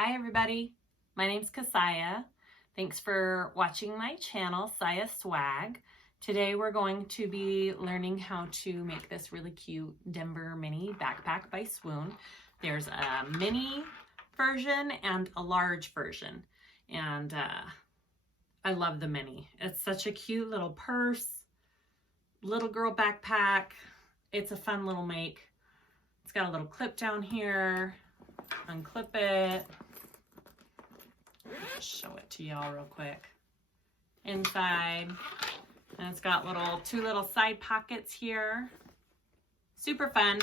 Hi everybody, my name's Kassiah. Thanks for watching my channel, SiahSwag. Today we're going to be learning how to make this really cute Denver mini backpack by Swoon. There's a mini version and a large version, and I love the mini. It's such a cute little purse, little girl backpack. It's a fun little make. It's got a little clip down here. Unclip it. Show it to y'all real quick. Inside, and it's got two little side pockets here. Super fun.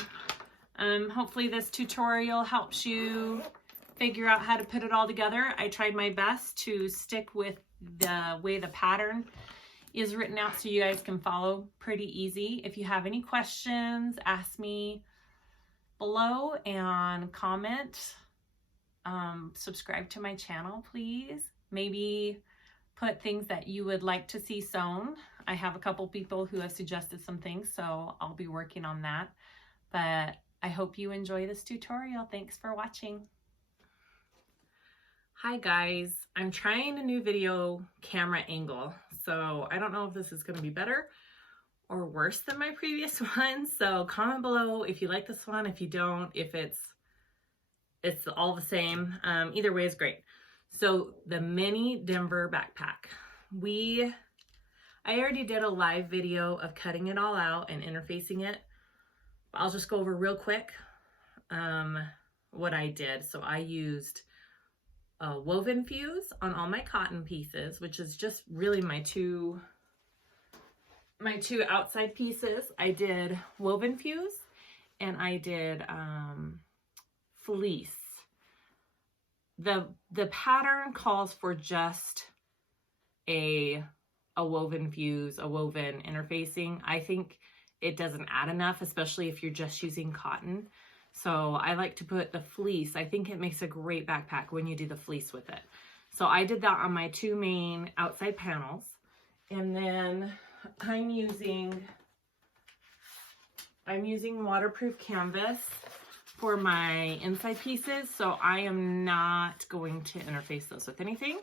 Hopefully this tutorial helps you figure out how to put it all together. I tried my best to stick with the way the pattern is written out so you guys can follow pretty easy. If you have any questions, ask me below and comment. Subscribe to my channel, please. Maybe put things that you would like to see sewn. I have a couple people who have suggested some things, so I'll be working on that. But I hope you enjoy this tutorial. Thanks for watching. Hi guys, I'm trying a new video camera angle, so I don't know if this is going to be better or worse than my previous one. So comment below if you like this one, if you don't, if it's all the same. Either way is great. So the mini Denver backpack. I already did a live video of cutting it all out and interfacing it. I'll just go over real quick what I did. So I used a woven fuse on all my cotton pieces, which is just really my two outside pieces. I did woven fuse and I did fleece. The pattern calls for just a woven fuse, a woven interfacing. I think it doesn't add enough, especially if you're just using cotton. So I like to put the fleece. I think it makes a great backpack when you do the fleece with it. So I did that on my two main outside panels. And then I'm using waterproof canvas for my inside pieces. So I am not going to interface those with anything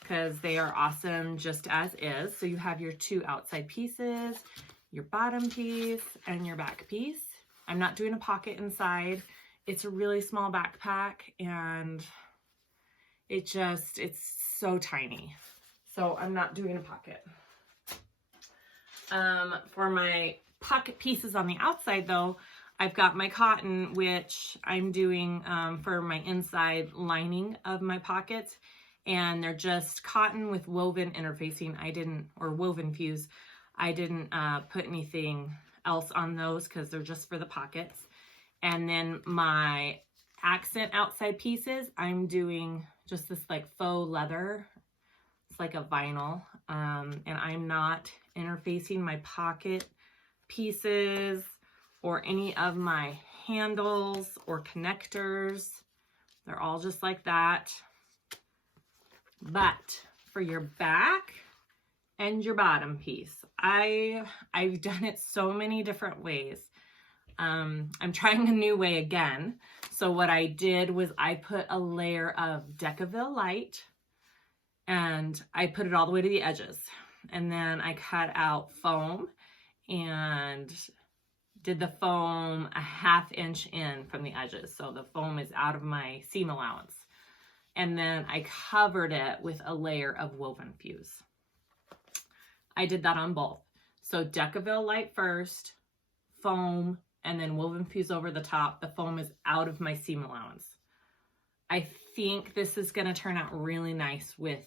because they are awesome just as is. So you have your two outside pieces, your bottom piece, and your back piece. I'm not doing a pocket inside. It's a really small backpack and it's so tiny. So I'm not doing a pocket. For my pocket pieces on the outside though, I've got my cotton, which I'm doing for my inside lining of my pockets, and they're just cotton with woven interfacing. Or woven fuse. I didn't put anything else on those because they're just for the pockets. And then my accent outside pieces, I'm doing just this like faux leather. It's like a vinyl, and I'm not interfacing my pocket pieces or any of my handles or connectors. They're all just like that. But for your back and your bottom piece, I've done it so many different ways. I'm trying a new way again. So what I did was I put a layer of Decaville light and I put it all the way to the edges. And then I cut out foam and did the foam a ½ inch in from the edges. So the foam is out of my seam allowance. And then I covered it with a layer of woven fuse. I did that on both. So Decaville light first, foam, and then woven fuse over the top. The foam is out of my seam allowance. I think this is gonna turn out really nice with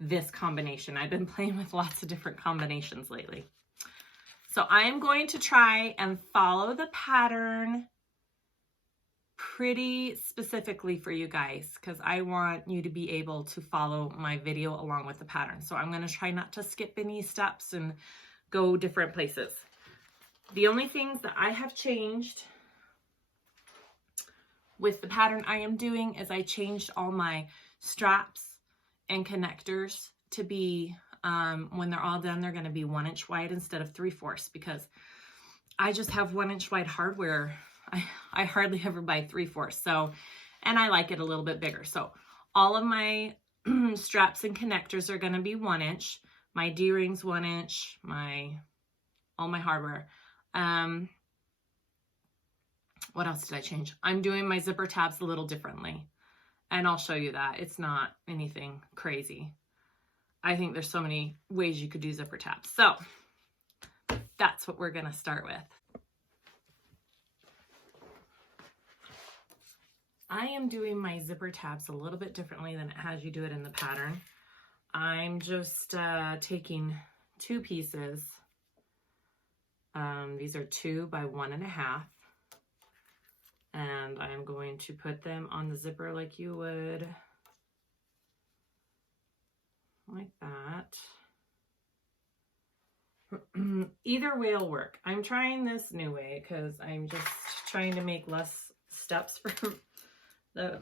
this combination. I've been playing with lots of different combinations lately. So I am going to try and follow the pattern pretty specifically for you guys because I want you to be able to follow my video along with the pattern. So I'm going to try not to skip any steps and go different places. The only things that I have changed with the pattern I am doing is I changed all my straps and connectors to be when they're all done, they're going to be 1 inch wide instead of 3/4 because I just have 1 inch wide hardware. I hardly ever buy 3/4. So and I like it a little bit bigger. So all of my straps and connectors are going to be 1 inch. My D-rings 1 inch, all my hardware. What else did I change? I'm doing my zipper tabs a little differently, and I'll show you that. It's not anything crazy. I think there's so many ways you could do zipper tabs. So that's what we're going to start with. I am doing my zipper tabs a little bit differently than it has you do it in the pattern. I'm just taking 2 pieces. These are 2 by 1.5. And I'm going to put them on the zipper like you would, like that. Either way will work. I'm trying this new way because I'm just trying to make less steps for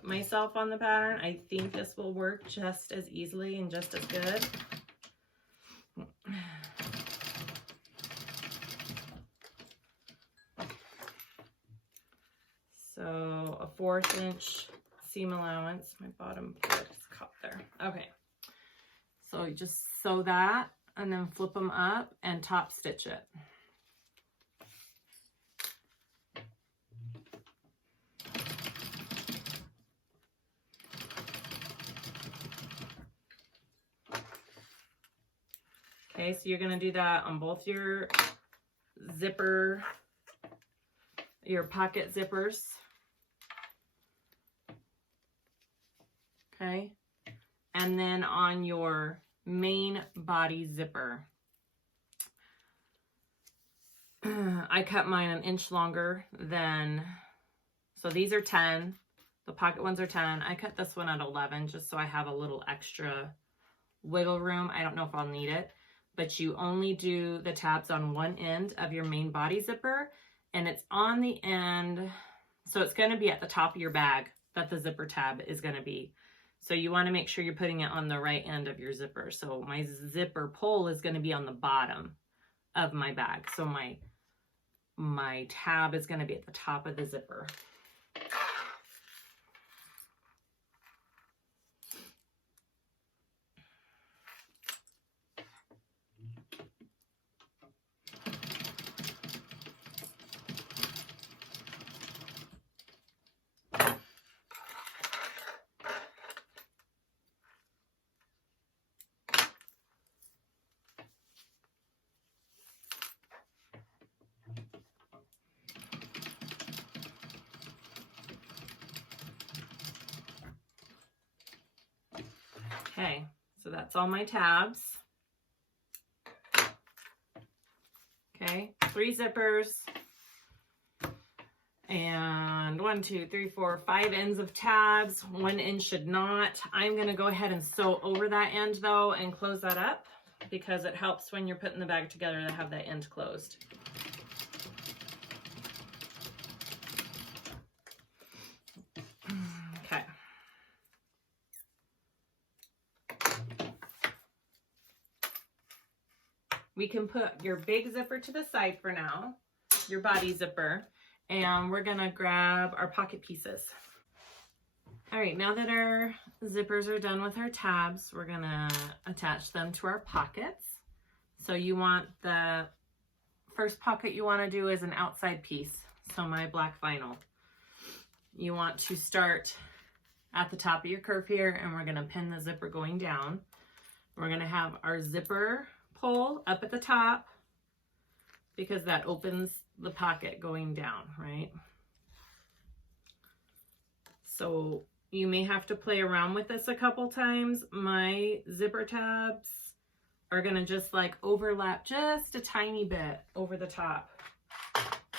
myself on the pattern. I think this will work just as easily and just as good. So a 1/4 inch seam allowance. My bottom part is caught there. Okay. So you just sew that and then flip them up and top stitch it. Okay, so you're going to do that on both your zipper, your pocket zippers. Okay, and then on your main body zipper. I cut mine 1 inch longer than, so these are 10, the pocket ones are 10. I cut this one at 11 just so I have a little extra wiggle room. I don't know if I'll need it, but you only do the tabs on one end of your main body zipper, and it's on the end, so it's going to be at the top of your bag that the zipper tab is going to be. So you want to make sure you're putting it on the right end of your zipper. So my zipper pull is going to be on the bottom of my bag. So my tab is going to be at the top of the zipper. Okay, so that's all my tabs. Okay, 3 zippers and 1, 2, 3, 4, 5 ends of tabs. 1 end should not. I'm going to go ahead and sew over that end though and close that up because it helps when you're putting the bag together to have that end closed. Okay. We can put your big zipper to the side for now, your body zipper, and we're gonna grab our pocket pieces. All right, now that our zippers are done with our tabs, we're gonna attach them to our pockets. So you want the first pocket you wanna do is an outside piece. So my black vinyl. You want to start at the top of your curve here, and we're gonna pin the zipper going down. We're gonna have our zipper pull up at the top because that opens the pocket going down, right? So you may have to play around with this a couple times. My zipper tabs are gonna just like overlap just a tiny bit over the top.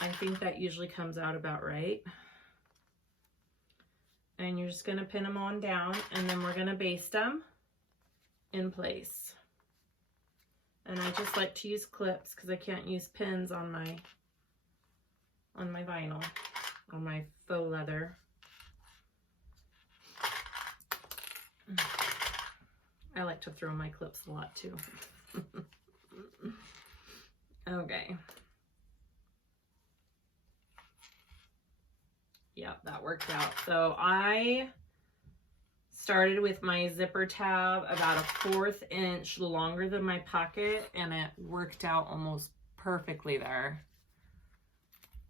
I think that usually comes out about right. And you're just gonna pin them on down, and then we're gonna baste them in place. And I just like to use clips because I can't use pins on my vinyl, on my faux leather. I like to throw my clips a lot too. Okay. Yep, that works worked out. So I started with my zipper tab about a 1/4 inch longer than my pocket, and it worked out almost perfectly there.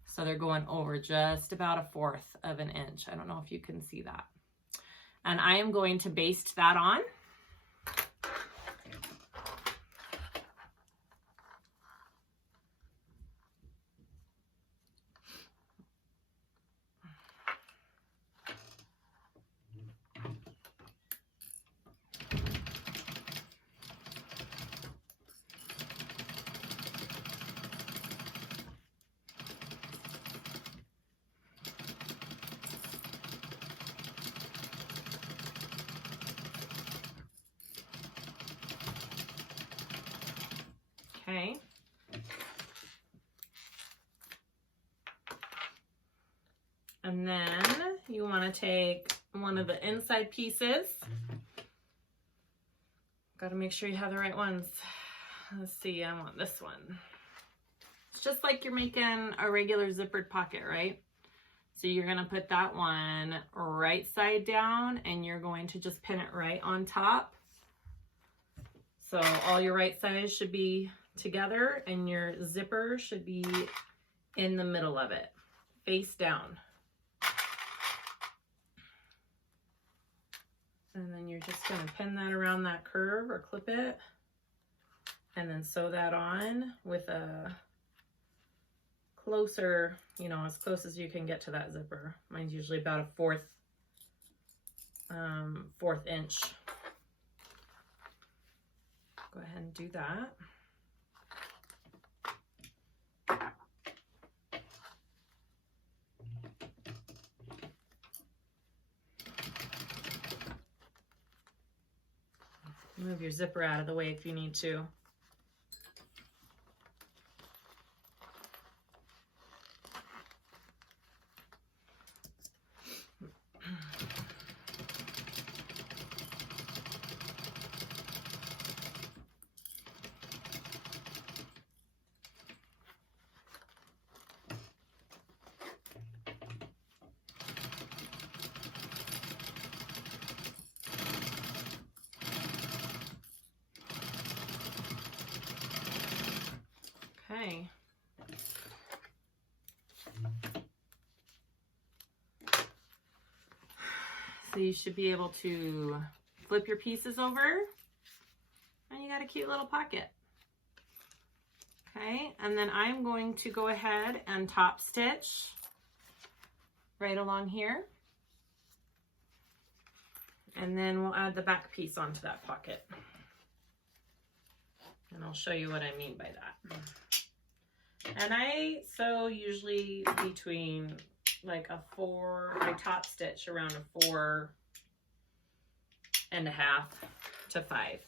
So they're going over just about a 1/4 of an inch. I don't know if you can see that. And I am going to baste that on. Okay. And then you want to take one of the inside pieces. Got to make sure you have the right ones. Let's see, I want this one. It's just like you're making a regular zippered pocket, right? So you're going to put that one right side down, and you're going to just pin it right on top. So all your right sides should be together, and your zipper should be in the middle of it, face down. And then you're just going to pin that around that curve or clip it, and then sew that on with a closer, you know, as close as you can get to that zipper. Mine's usually about a 4th inch. Go ahead and do that. Move your zipper out of the way if you need to. Okay. So you should be able to flip your pieces over, and you got a cute little pocket. Okay, and then I'm going to go ahead and top stitch right along here. And then we'll add the back piece onto that pocket. And I'll show you what I mean by that. And I sew usually between like I top stitch around a 4.5 to 5.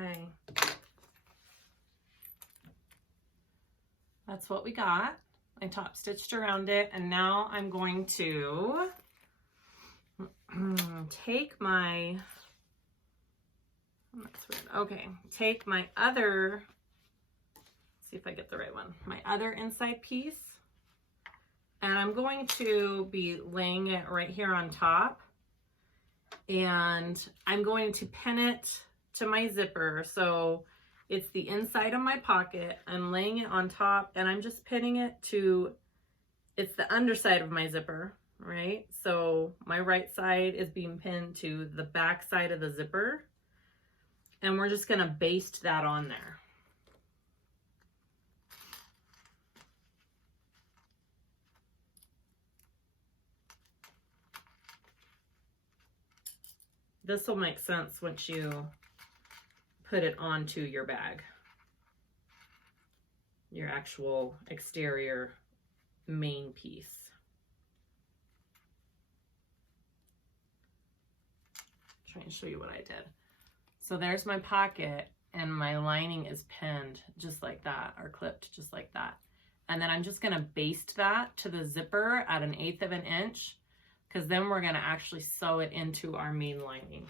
Okay, that's what we got. I top stitched around it, and now I'm going to take my other, see if I get the right one, my other inside piece, and I'm going to be laying it right here on top, and I'm going to pin it to my zipper. So it's the inside of my pocket. I'm laying it on top, and I'm just pinning it to, it's the underside of my zipper, right? So my right side is being pinned to the back side of the zipper, and we're just gonna baste that on there. this will make sense once you put it onto your bag, your actual exterior main piece. Trying to show you what I did. So there's my pocket, and my lining is pinned just like that, or clipped just like that. And then I'm just gonna baste that to the zipper at 1/8 of an inch, because then we're gonna actually sew it into our main lining.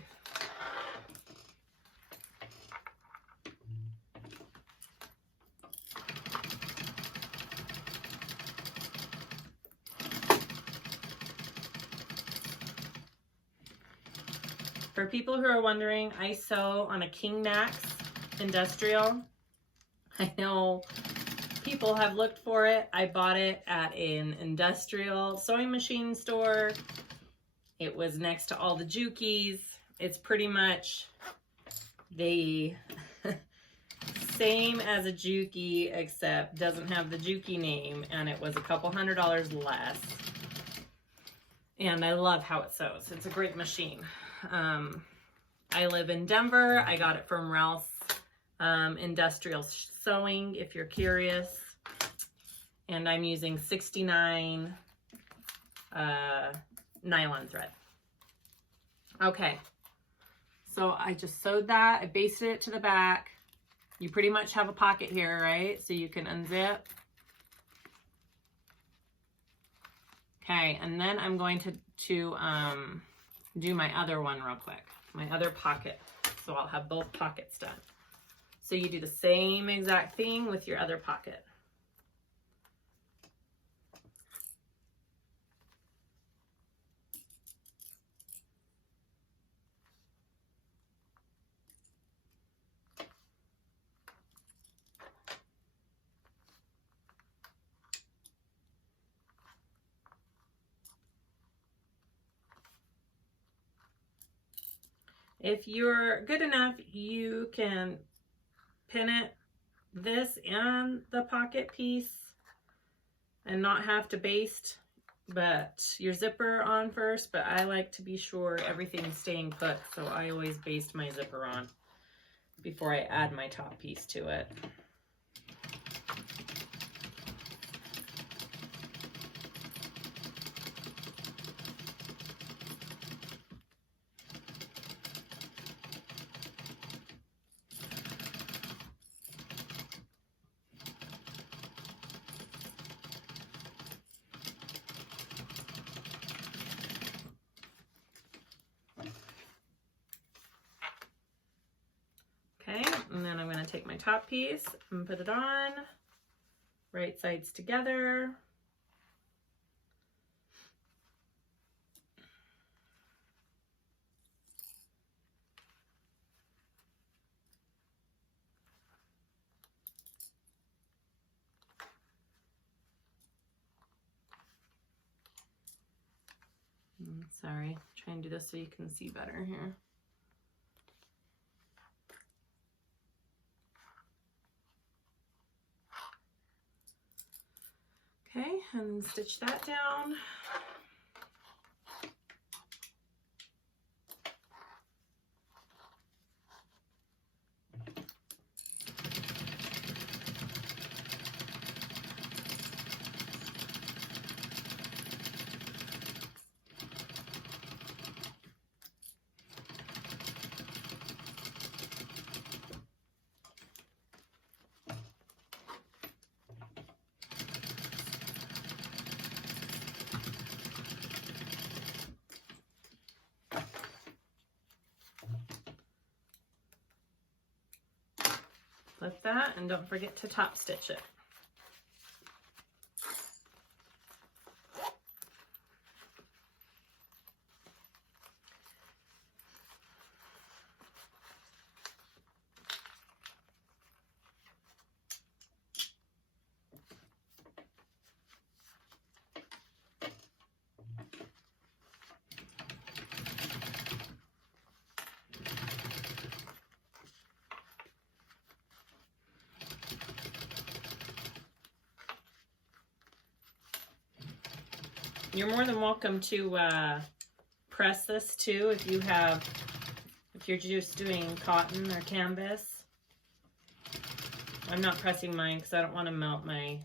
For people who are wondering, I sew on a King Max industrial. I know people have looked for it. I bought it at an industrial sewing machine store. It was next to all the Jukies. It's pretty much the same as a Juki, except doesn't have the Juki name, and it was a couple $100 less. And I love how it sews. It's a great machine. I live in Denver. I got it from Ralph's Industrial Sewing, if you're curious. And I'm using 69 nylon thread. Okay, so I just sewed that. I basted it to the back. You pretty much have a pocket here, right? So you can unzip. Okay, and then I'm going to do my other one real quick, my other pocket. So I'll have both pockets done. So you do the same exact thing with your other pocket. If you're good enough, you can pin it, this and the pocket piece, and not have to baste but your zipper on first, but I like to be sure everything's staying put, so I always baste my zipper on before I add my top piece to it. Okay, and then I'm going to take my top piece and put it on, right sides together. Sorry, try and do this so you can see better here. Okay, and stitch that down. Flip that, and don't forget to top stitch it. You're more than welcome to press this too if you have if you're just doing cotton or canvas. I'm not pressing mine because I don't want to melt my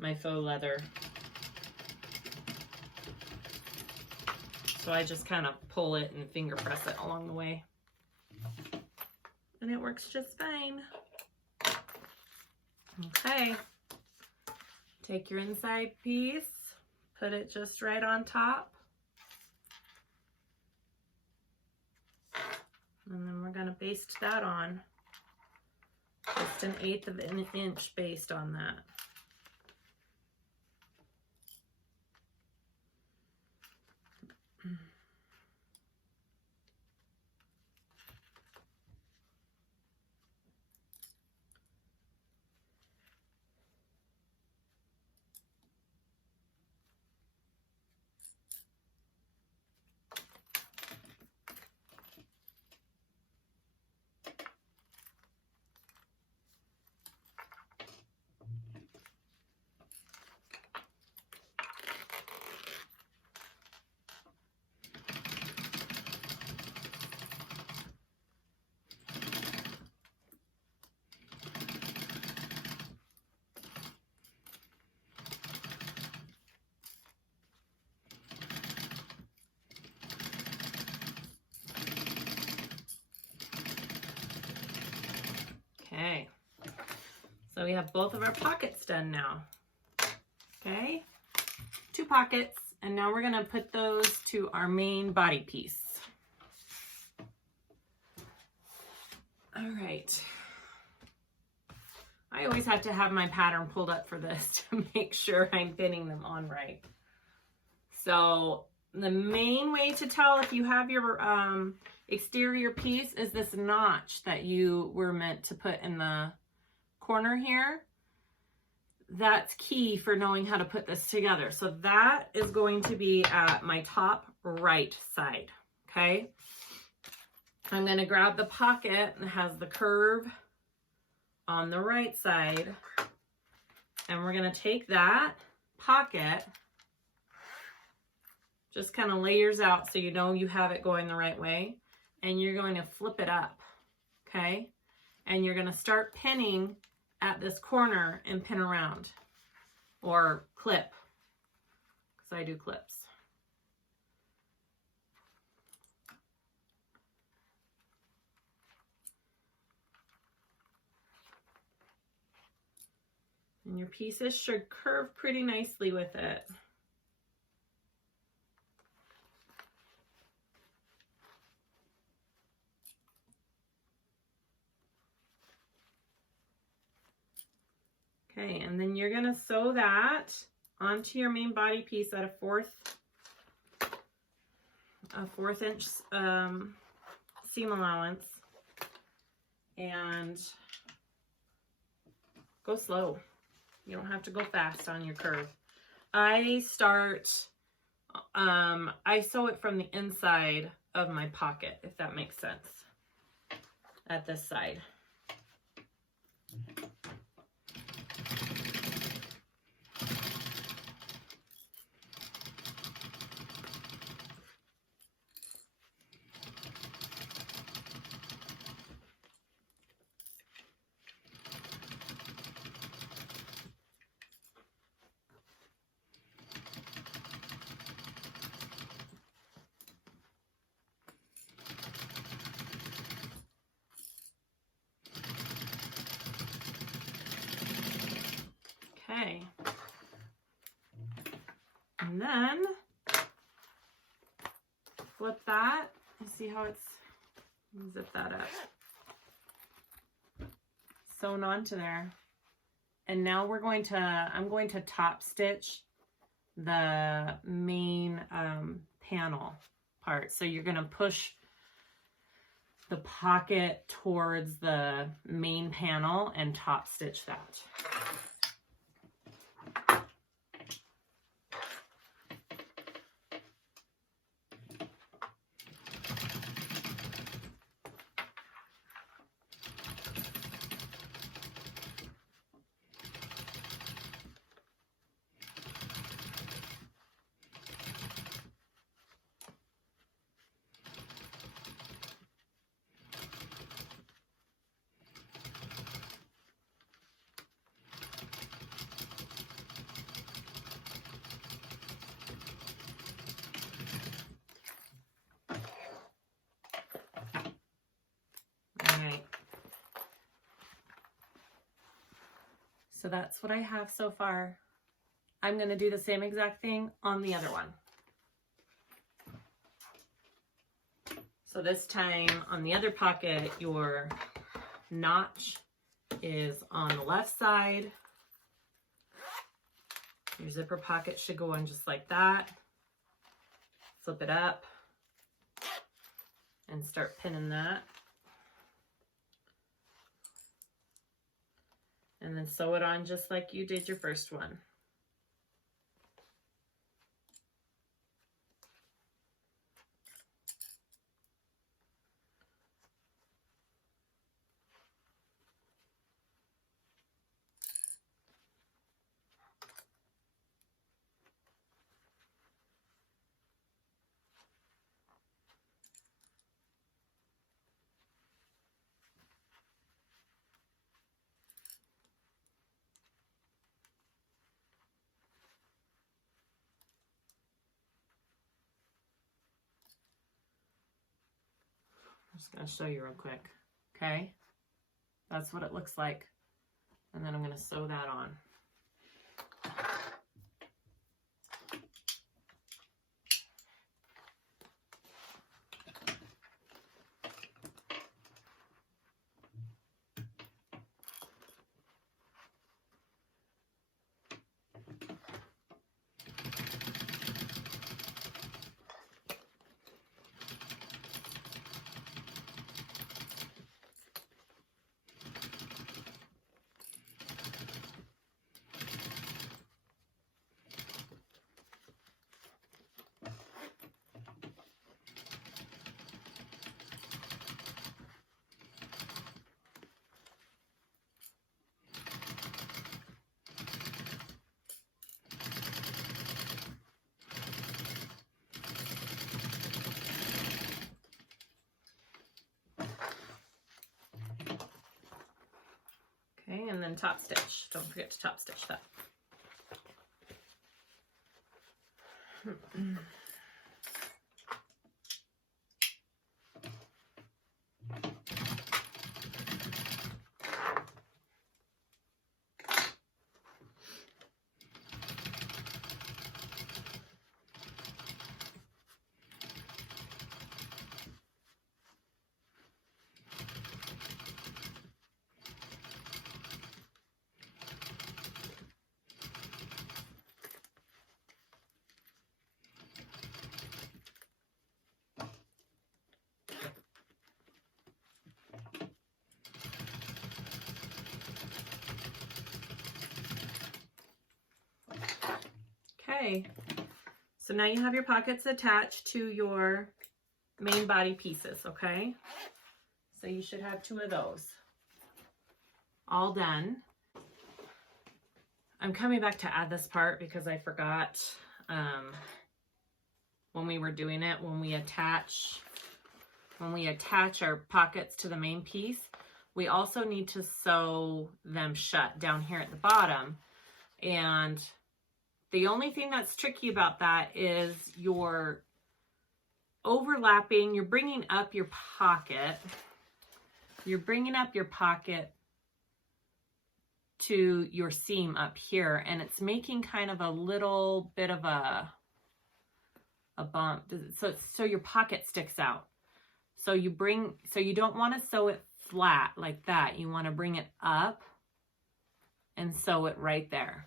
faux leather. So I just kind of pull it and finger press it along the way. And it works just fine. Okay. Take your inside piece, put it just right on top. And then we're gonna baste that on. Just 1/8 of an inch based on that. Okay, so we have both of our pockets done now. Okay, 2 pockets, and now we're gonna put those to our main body piece. All right. I always have to have my pattern pulled up for this to make sure I'm pinning them on right. So the main way to tell if you have your exterior piece is this notch that you were meant to put in the corner here. That's key for knowing how to put this together. So that is going to be at my top right side, okay? I'm gonna grab the pocket that has the curve on the right side, and we're gonna take that pocket, just kind of layers out so you know you have it going the right way, and you're going to flip it up, okay? And you're gonna start pinning at this corner and pin around, or clip, because I do clips. And your pieces should curve pretty nicely with it. Okay, and then you're gonna sew that onto your main body piece at a 1/4 inch seam allowance, and go slow. You don't have to go fast on your curve. I sew it from the inside of my pocket, if that makes sense, at this side. Okay, and then flip that and see how it's, zip that up, sewn onto there. And now we're going to, I'm going to top stitch the main panel part. So you're going to push the pocket towards the main panel and top stitch that. So that's what I have so far. I'm going to do the same exact thing on the other one. So this time on the other pocket, your notch is on the left side. Your zipper pocket should go in just like that. Flip it up and start pinning that. And then sew it on just like you did your first one. I'm just going to show you real quick. Okay, that's what it looks like. And then I'm going to sew that on. Okay, and then top stitch. Don't forget to top stitch that. Okay, so now you have your pockets attached to your main body pieces, okay? So you should have 2 of those all done. I'm coming back to add this part because I forgot when we were doing it, when we attach our pockets to the main piece, we also need to sew them shut down here at the bottom. And the only thing that's tricky about that is you're overlapping, you're bringing up your pocket to your seam up here, and it's making kind of a little bit of a bump. So your pocket sticks out. So you don't want to sew it flat like that. You want to bring it up and sew it right there.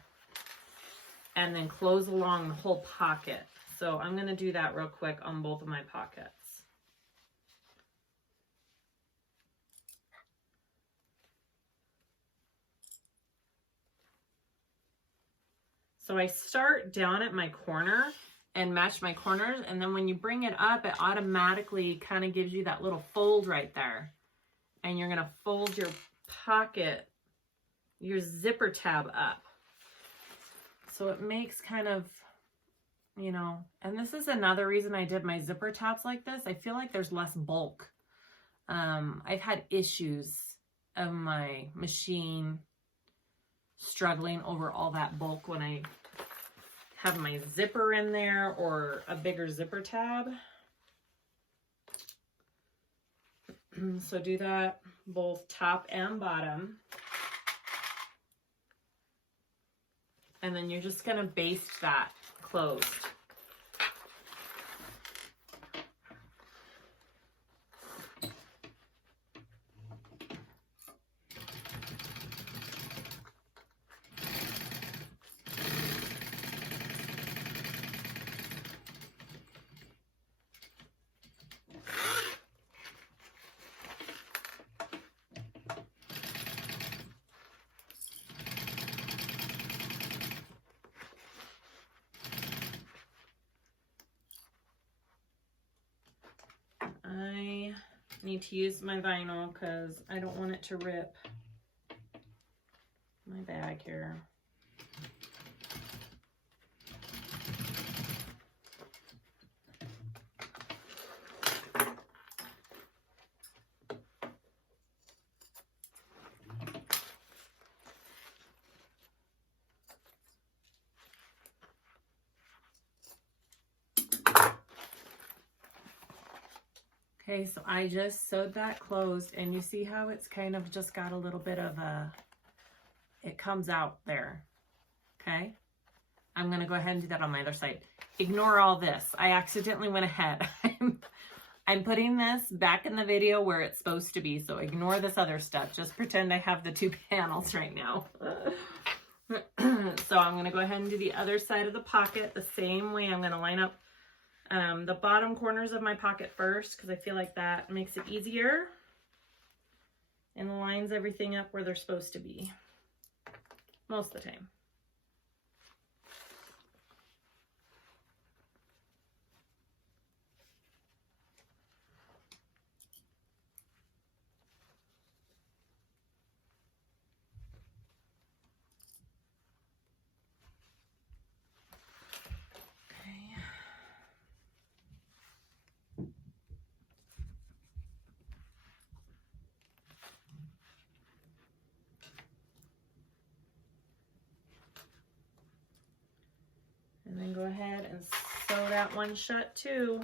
And then close along the whole pocket. So I'm going to do that real quick on both of my pockets. So I start down at my corner and match my corners, and then when you bring it up, it automatically kind of gives you that little fold right there. And you're going to fold your pocket, your zipper tab up. So it makes kind of, you know, and this is another reason I did my zipper tabs like this. I feel like there's less bulk. I've had issues of my machine struggling over all that bulk when I have my zipper in there or a bigger zipper tab. So do that both top and bottom. And then you're just gonna baste that closed. I need to use my vinyl because I don't want it to rip my bag here. Okay, so I just sewed that closed, and you see how it's kind of just got a little bit of a, it comes out there, okay? I'm gonna go ahead and do that on my other side. Ignore all this. I accidentally went ahead. I'm putting this back in the video where it's supposed to be, so ignore this other stuff. Just pretend I have the two panels right now. So I'm gonna go ahead and do the other side of the pocket the same way. I'm gonna line up the bottom corners of my pocket first because I feel like that makes it easier and lines everything up where they're supposed to be most of the time. And then go ahead and sew that one shut too.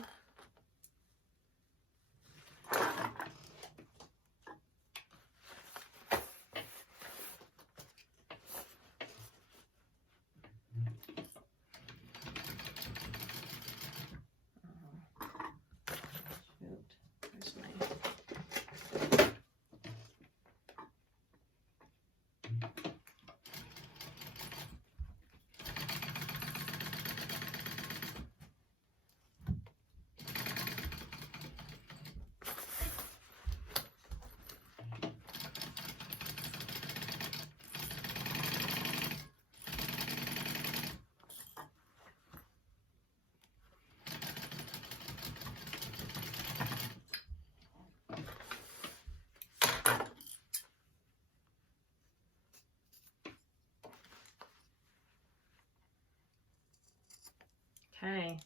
Okay,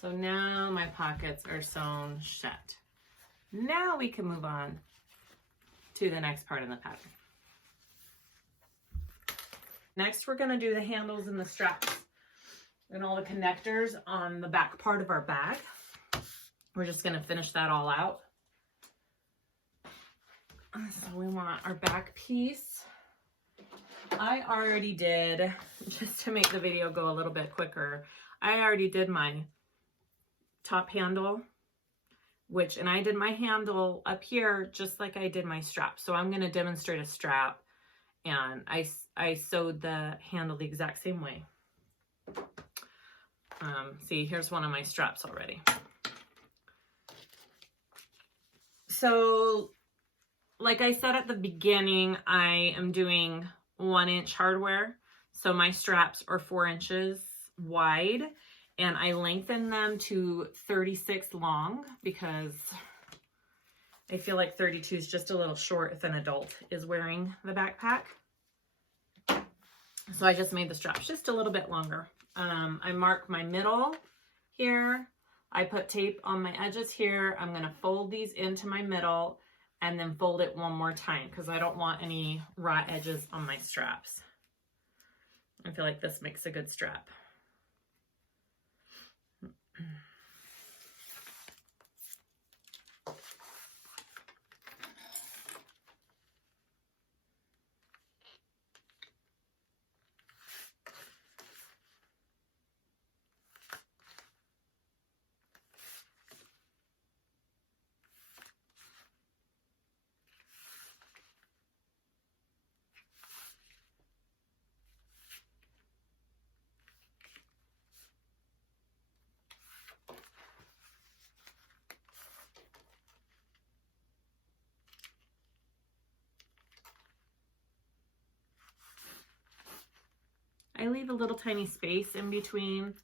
so now my pockets are sewn shut. Now we can move on to the next part of the pattern. Next, we're gonna do the handles and the straps and all the connectors on the back part of our bag. We're just gonna finish that all out. So we want our back piece. I already did, just to make the video go a little bit quicker, I already did my top handle, and I did my handle up here just like I did my strap. So I'm going to demonstrate a strap, and I sewed the handle the exact same way. See, here's one of my straps already. So like I said at the beginning, I am doing 1-inch hardware. So my straps are 4 inches wide, and I lengthen them to 36 long because I feel like 32 is just a little short if an adult is wearing the backpack. So I just made the straps just a little bit longer. I mark my middle here. I put tape on my edges here. I'm gonna fold these into my middle and then fold it one more time because I don't want any raw edges on my straps. I feel like this makes a good strap. leave a little tiny space in between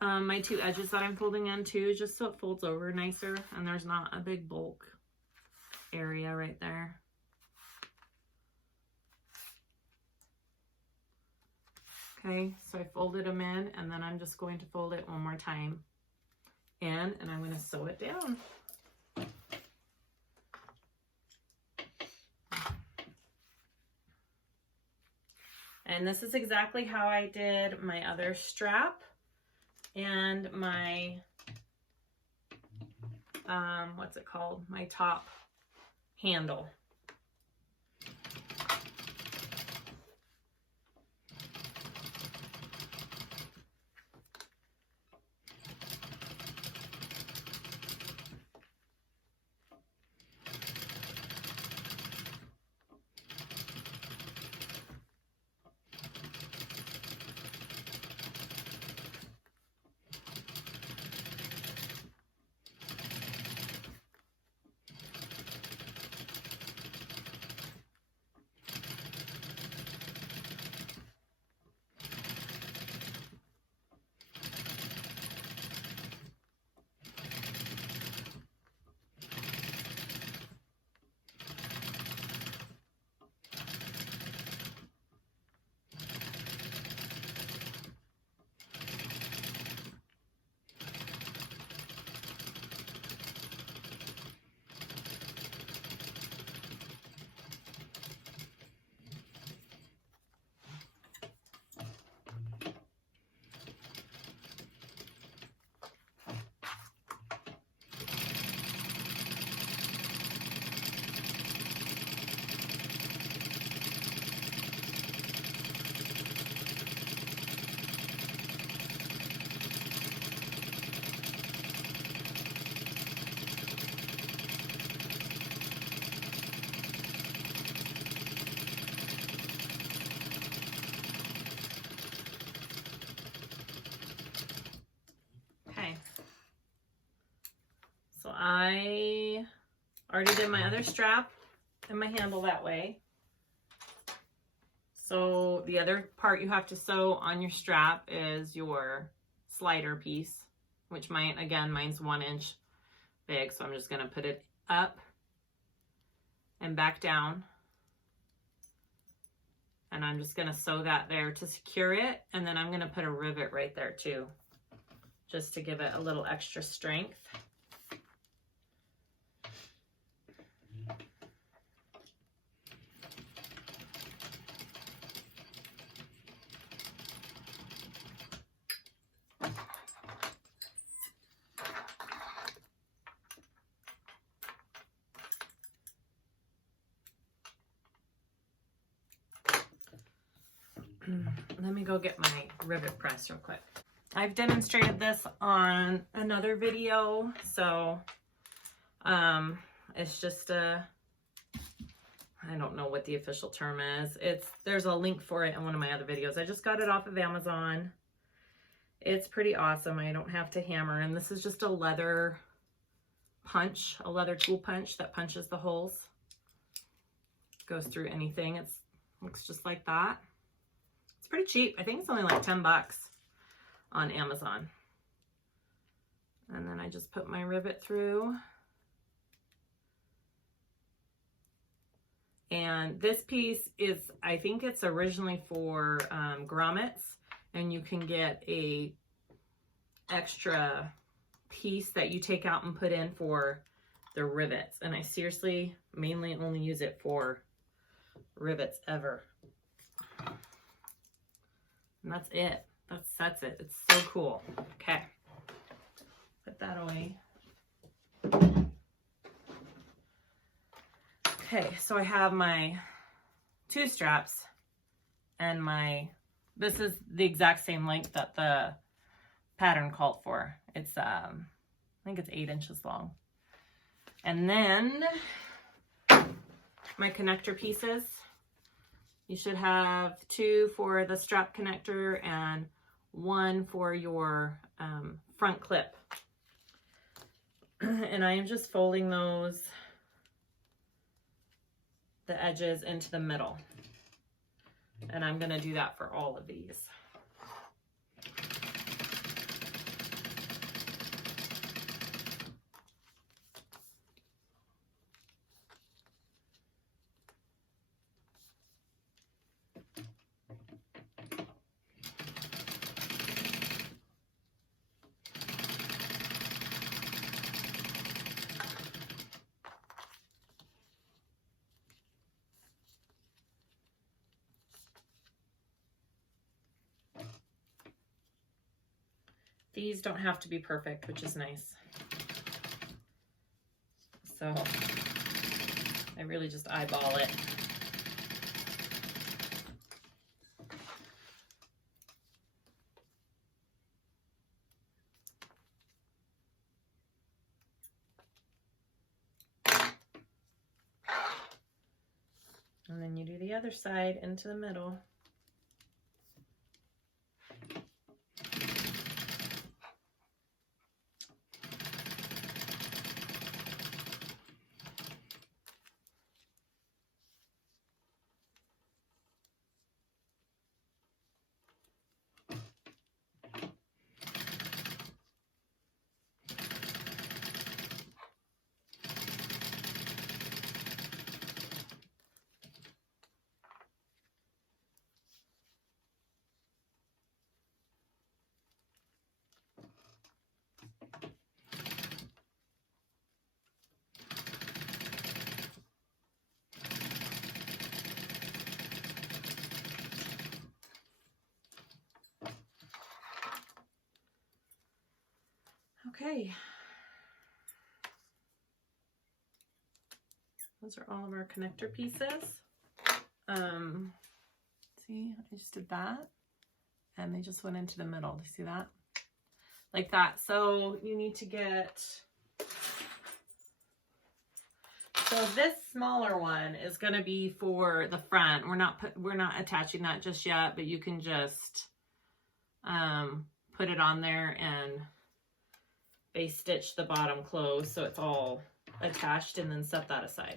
my two edges that I'm folding in too, just so it folds over nicer and there's not a big bulk area right there. Okay, so I folded them in, and then I'm just going to fold it one more time in, and I'm going to sew it down. And this is exactly how I did my other strap and my, what's it called? My top handle. So I already did my other strap and my handle that way. So the other part you have to sew on your strap is your slider piece, which mine's 1 inch big. So I'm just going to put it up and back down. And I'm just going to sew that there to secure it. And then I'm going to put a rivet right there too, just to give it a little extra strength. Let me go get my rivet press real quick. I've demonstrated this on another video, so it's just I don't know what the official term is. There's a link for it in one of my other videos. I just got it off of Amazon. It's pretty awesome. I don't have to hammer, and this is just a leather punch, a leather tool punch that punches the holes. Goes through anything. It looks just like that. It's pretty cheap. I think it's only like 10 bucks on Amazon. And then I just put my rivet through. And this piece is, I think it's originally for grommets, and you can get a extra piece that you take out and put in for the rivets. And I seriously mainly only use it for rivets ever. And that's it. That's it. It's so cool. Okay. Put that away. Okay, so I have my 2 straps and this is the exact same length that the pattern called for. It's, I think it's 8 inches long. And then my connector pieces. You should have 2 for the strap connector and 1 for your front clip. And I am just folding the edges into the middle. And I'm gonna do that for all of these. These don't have to be perfect, which is nice. So I really just eyeball it. And then you do the other side into the middle. Okay. Those are all of our connector pieces. See, I just did that. And they just went into the middle. Do you see that? Like that. So you need to get... So this smaller one is going to be for the front. We're not attaching that just yet, but you can just put it on there and base stitch the bottom closed so it's all attached, and then set that aside.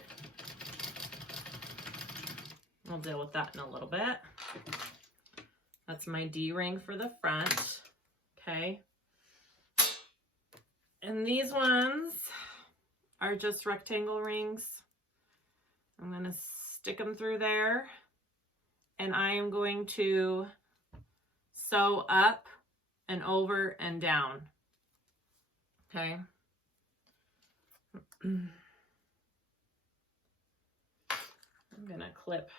I'll deal with that in a little bit. That's my D-ring for the front. Okay. And these ones are just rectangle rings. I'm going to stick them through there, and I am going to sew up and over and down. Okay. I'm going to clip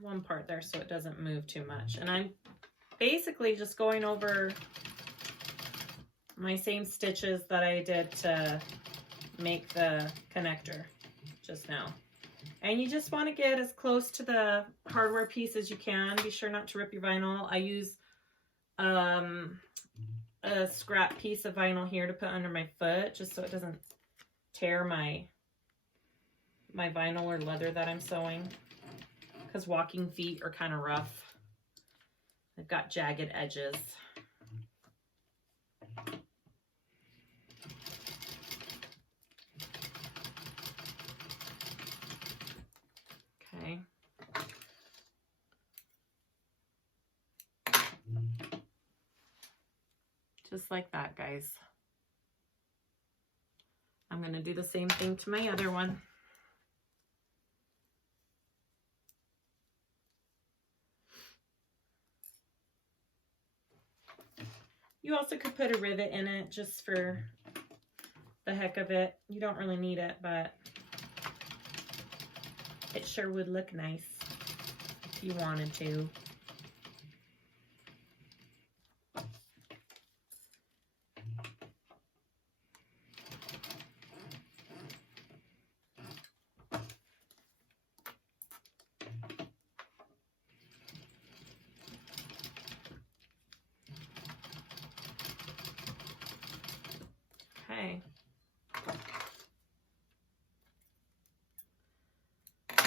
one part there so it doesn't move too much. And I'm basically just going over my same stitches that I did to make the connector just now. And you just want to get as close to the hardware piece as you can. Be sure not to rip your vinyl. I use a scrap piece of vinyl here to put under my foot, just so it doesn't tear my vinyl or leather that I'm sewing, because walking feet are kind of rough. They've got jagged edges. Okay. Just like that, guys. I'm going to do the same thing to my other one. You also could put a rivet in it just for the heck of it. You don't really need it, but it sure would look nice if you wanted to. Okay.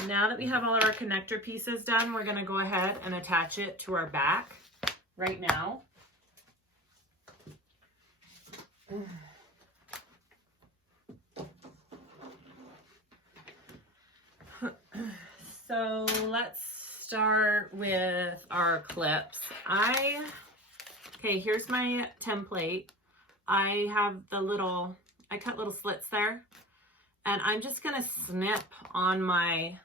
Now that we have all of our connector pieces done, we're going to go ahead and attach it to our back right now. So let's start with our clips. Okay, here's my template. I have I cut little slits there, and I'm just gonna snip on my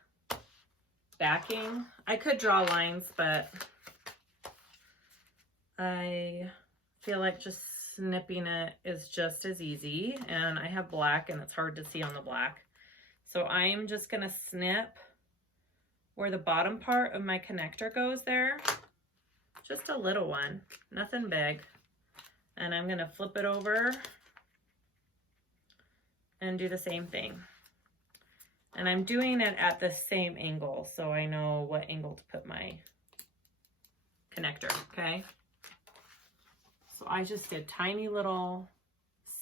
backing. I could draw lines, but I feel like just snipping it is just as easy, and I have black and it's hard to see on the black. So I'm just gonna snip where the bottom part of my connector goes there. Just a little one, nothing big. And I'm gonna flip it over and do the same thing. And I'm doing it at the same angle, so I know what angle to put my connector, okay? So I just did tiny little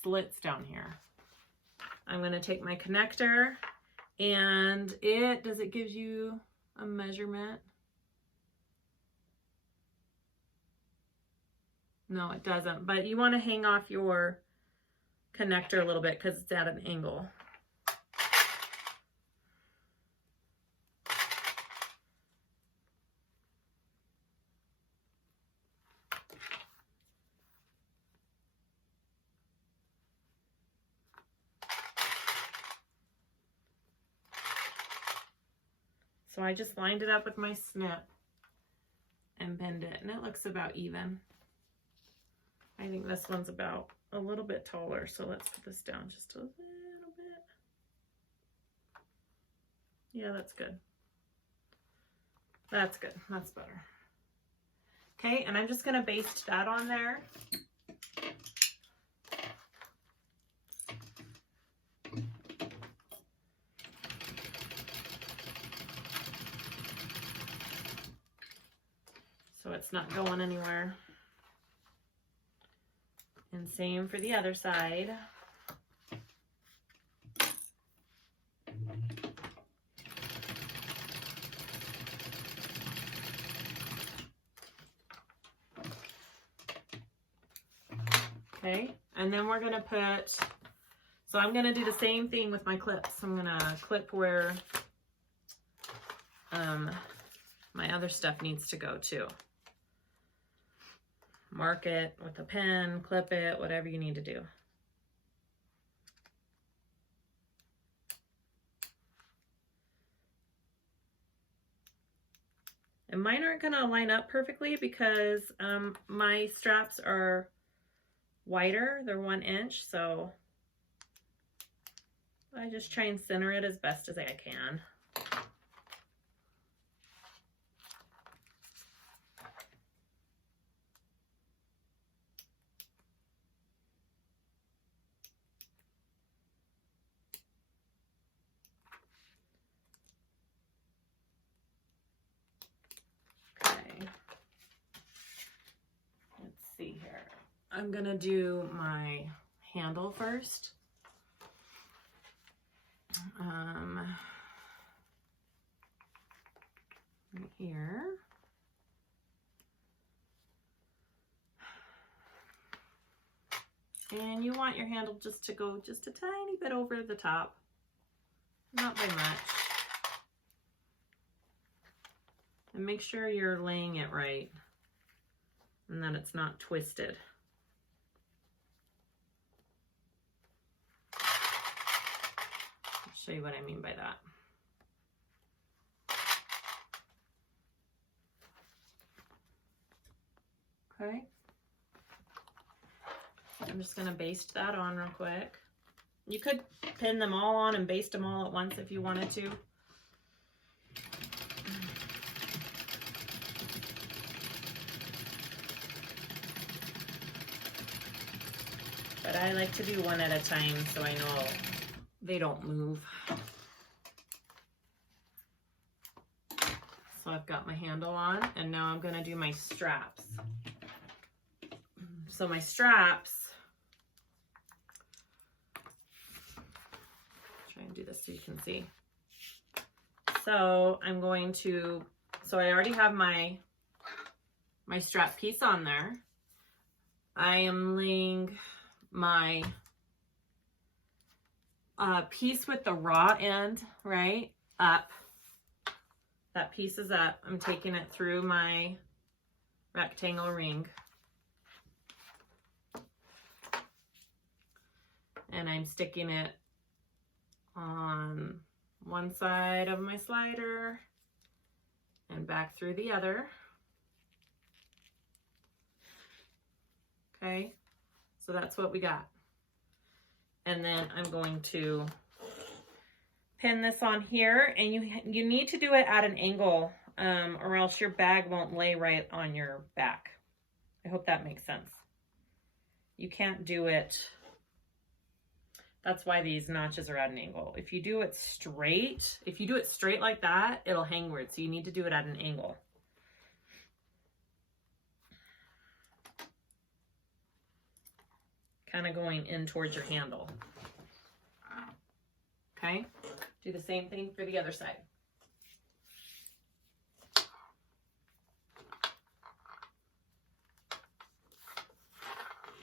slits down here. I'm gonna take my connector, and does it give you a measurement? No, it doesn't, but you want to hang off your connector a little bit because it's at an angle. So I just lined it up with my snip and bend it, and it looks about even. I think this one's about a little bit taller, so let's put this down just a little bit. Yeah, that's good. That's good. That's better. Okay, and I'm just going to baste that on there. So it's not going anywhere. And same for the other side. Okay, and then we're gonna so I'm gonna do the same thing with my clips. I'm gonna clip where my other stuff needs to go too. Mark it with a pen, clip it, whatever you need to do. And mine aren't gonna line up perfectly because my straps are wider, they're 1 inch, so I just try and center it as best as I can. I'm gonna do my handle first. Right here. And you want your handle just to go just a tiny bit over the top, not by much. And make sure you're laying it right and that it's not twisted. I'll show you what I mean by that. Okay. I'm just going to baste that on real quick. You could pin them all on and baste them all at once if you wanted to. But I like to do one at a time so I know they don't move. So I've got my handle on, and now I'm going to do my straps. So my straps, try and do this so you can see. So I'm going to, so I already have my strap piece on there. I am laying my piece with the raw end, right, up. that piece is up. I'm taking it through my rectangle ring. And I'm sticking it on one side of my slider and back through the other. Okay, so that's what we got. And then I'm going to pin this on here, and you need to do it at an angle or else your bag won't lay right on your back. I hope that makes sense. You can't do it. That's why these notches are at an angle. If you do it straight, like that, it'll hang weird. So you need to do it at an angle. Kind of going in towards your handle. Okay, do the same thing for the other side.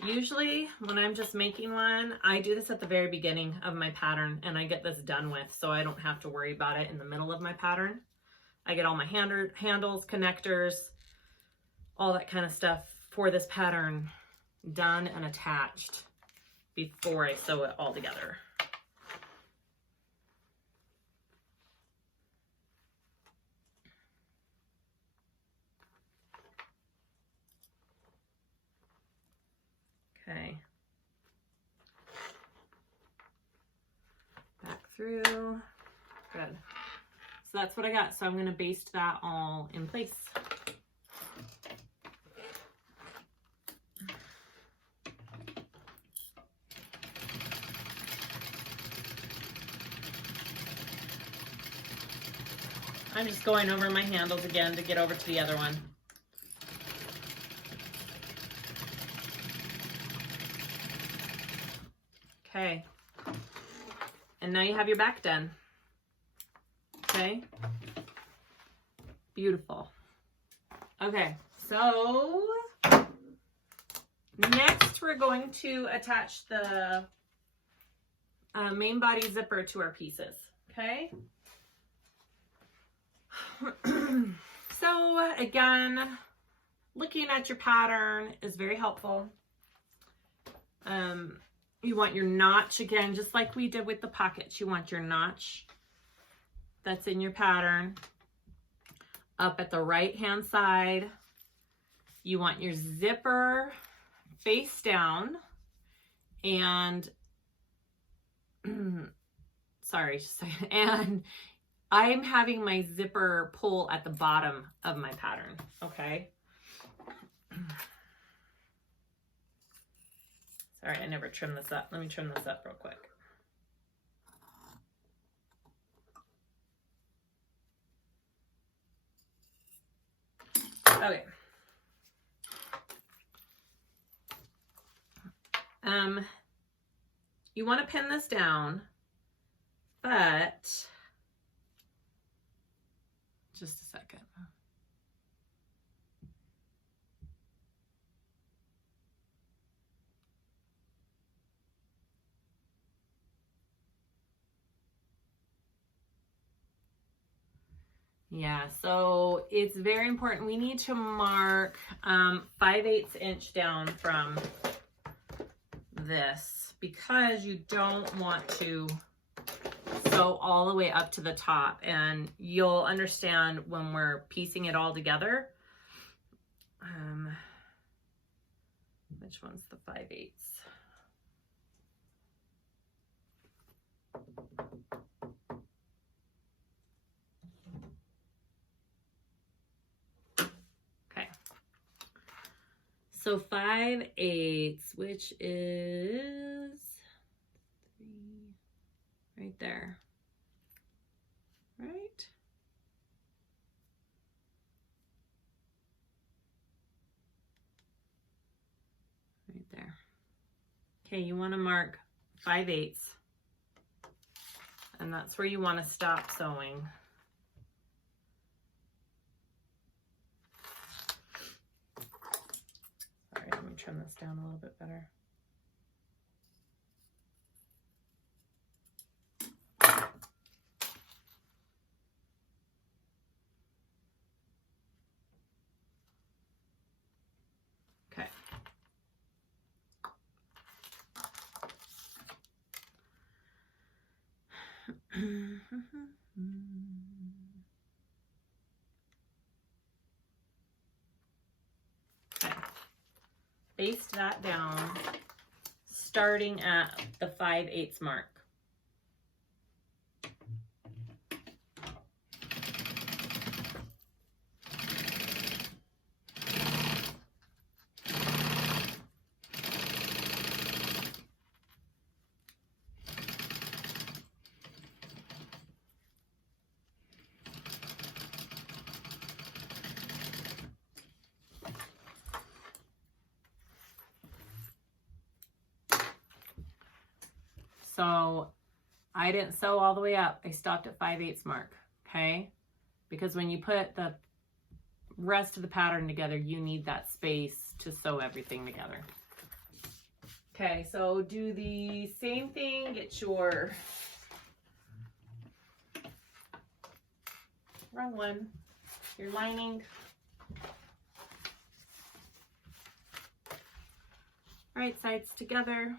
Usually when I'm just making one, I do this at the very beginning of my pattern and I get this done with, so I don't have to worry about it in the middle of my pattern. I get all my handles, connectors, all that kind of stuff for this pattern done and attached before I sew it all together. Okay. Back through. Good. So that's what I got. So I'm going to baste that all in place. I'm just going over my handles again to get over to the other one. Okay. And now you have your back done. Okay. Beautiful. Okay, so next we're going to attach the main body zipper to our pieces. Okay. So again, looking at your pattern is very helpful. You want your notch, again, just like we did with the pockets, you want your notch that's in your pattern up at the right hand side. You want your zipper face down, and sorry, just a second. And I'm having my zipper pull at the bottom of my pattern, okay? Sorry, I never trimmed this up. Let me trim this up real quick. Okay. You want to pin this down, but just a second. Yeah, so it's very important. We need to mark 5/8 inch down from this, because you don't want to sew all the way up to the top, and you'll understand when we're piecing it all together. Which one's the 5/8? So 5/8, which is 3, right there, right? Right there. Okay, you want to mark 5/8, and that's where you want to stop sewing. Let me trim this down a little bit better. baste that down, starting at the 5/8 mark. So I didn't sew all the way up. I stopped at 5/8 mark, okay? Because when you put the rest of the pattern together, you need that space to sew everything together. Okay, so do the same thing. Get your, wrong one, your lining. Right sides together.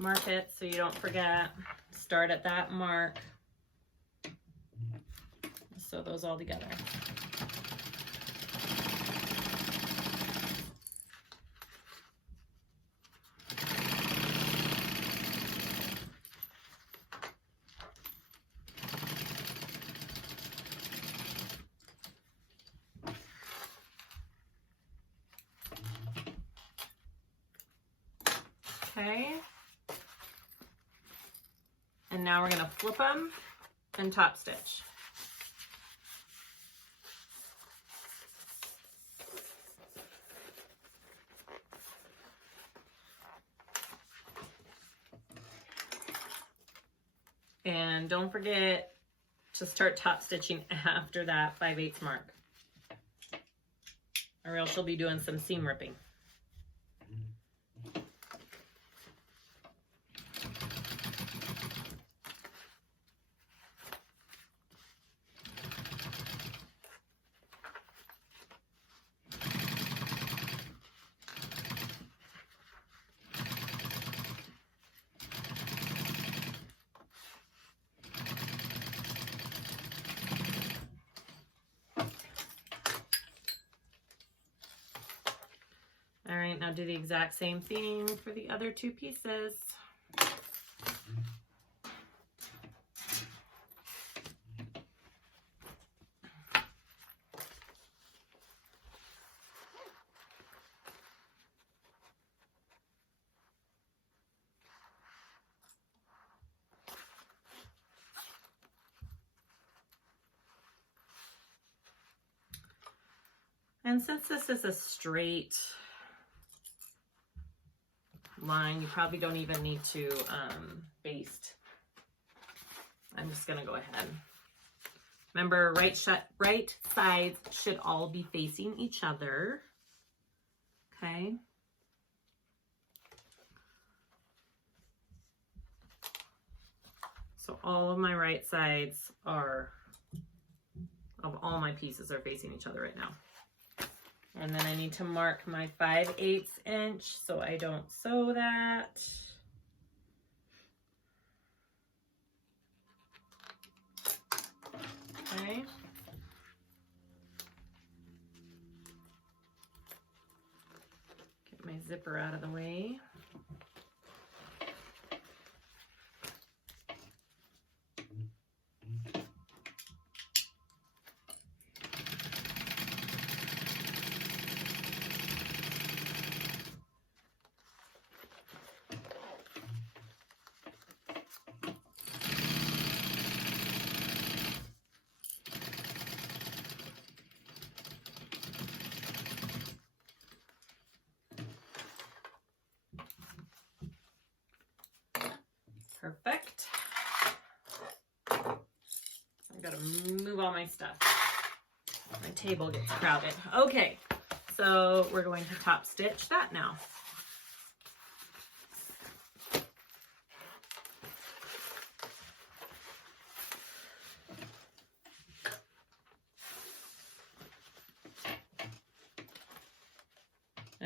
Mark it so you don't forget. Start at that mark. Sew those all together. Okay. And now we're going to flip them and top stitch. And don't forget to start top stitching after that 5/8 mark, or else you'll be doing some seam ripping. All right, now do the exact same thing for the other two pieces. And since this is a straight line, you probably don't even need to baste. I'm just gonna go ahead. Remember, right sides should all be facing each other. Okay. So all of my right sides are, of all my pieces, are facing each other right now. And then I need to mark my 5/8 inch so I don't sew that. Okay. Get my zipper out of the way. Perfect. I gotta move all my stuff. My table gets crowded. Okay, so we're going to top stitch that now.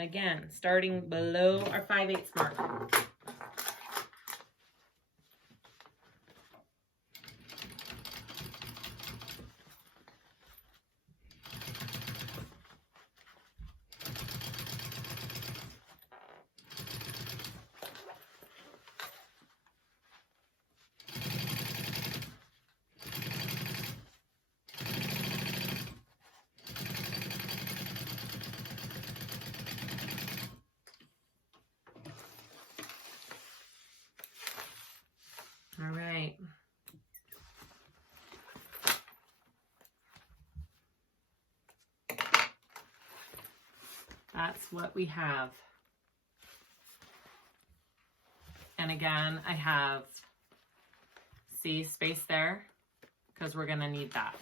Again, starting below our 5/8 mark. All right. That's what we have. And again, I have, see, space there, because we're gonna need that.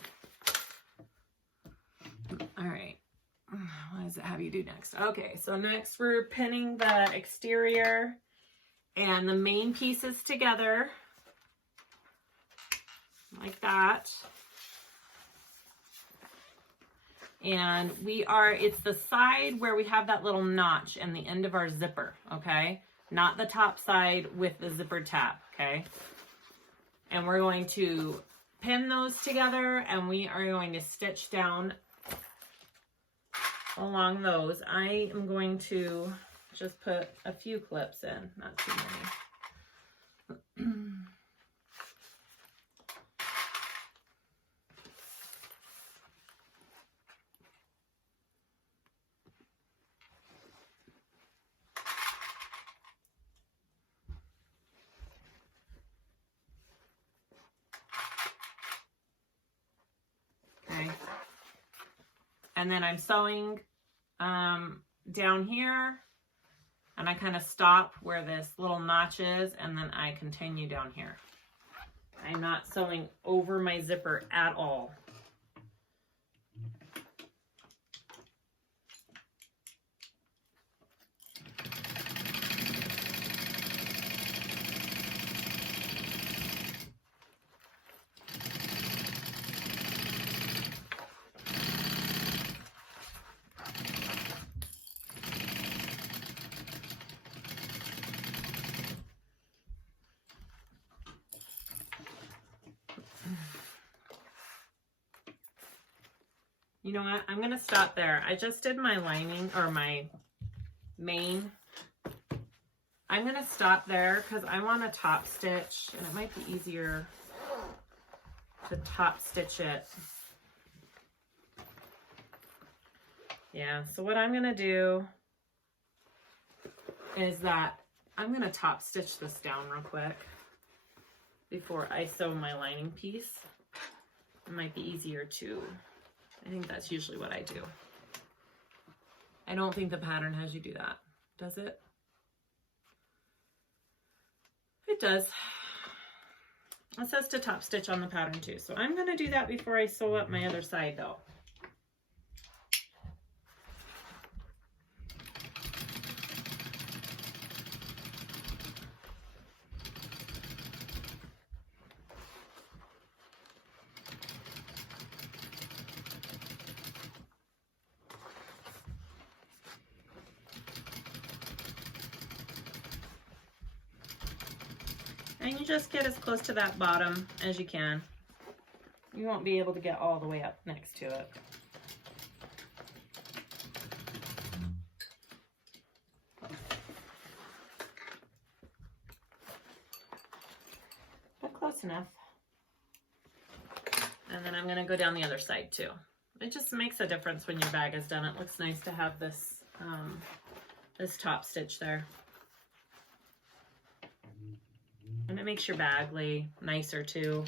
All right, what does it have you do next? Okay, so next we're pinning the exterior and the main pieces together, like that. And it's the side where we have that little notch and the end of our zipper, okay? Not the top side with the zipper tab, okay? And we're going to pin those together and we are going to stitch down along those. I am going to just put a few clips in, not too many. Okay. And then I'm sewing down here, and I kind of stop where this little notch is, and then I continue down here. I'm not sewing over my zipper at all. You know what? I'm going to stop there. I just did my lining or my main. I'm going to stop there because I want to top stitch, and it might be easier to top stitch it. Yeah, so what I'm going to do is that I'm going to top stitch this down real quick before I sew my lining piece. It might be easier to... I think that's usually what I do. I don't think the pattern has you do that. Does it? It does. It says to top stitch on the pattern too. So I'm going to do that before I sew up my other side though. And you just get as close to that bottom as you can. You won't be able to get all the way up next to it. But close enough. And then I'm going to go down the other side too. It just makes a difference when your bag is done. It looks nice to have this, this top stitch there. And it makes your bag lay nicer too.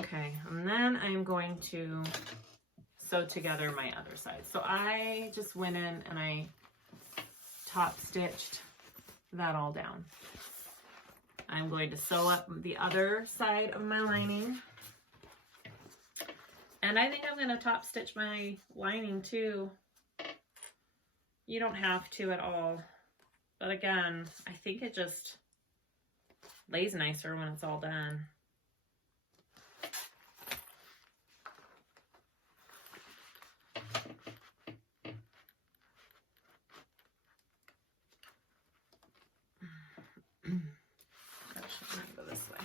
Okay, and then I'm going to sew together my other side. So I just went in and I top stitched that all down. I'm going to sew up the other side of my lining. And I think I'm going to top stitch my lining too. You don't have to at all. But again, I think it just lays nicer when it's all done. Go this way.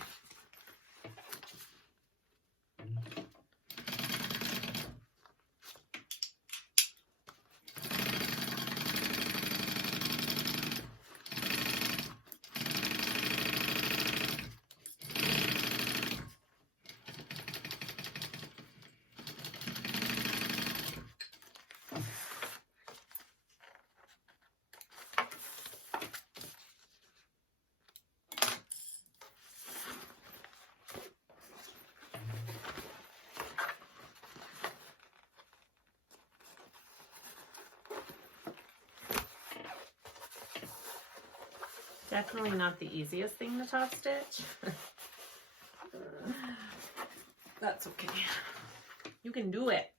Definitely not the easiest thing to top stitch. That's okay. You can do it.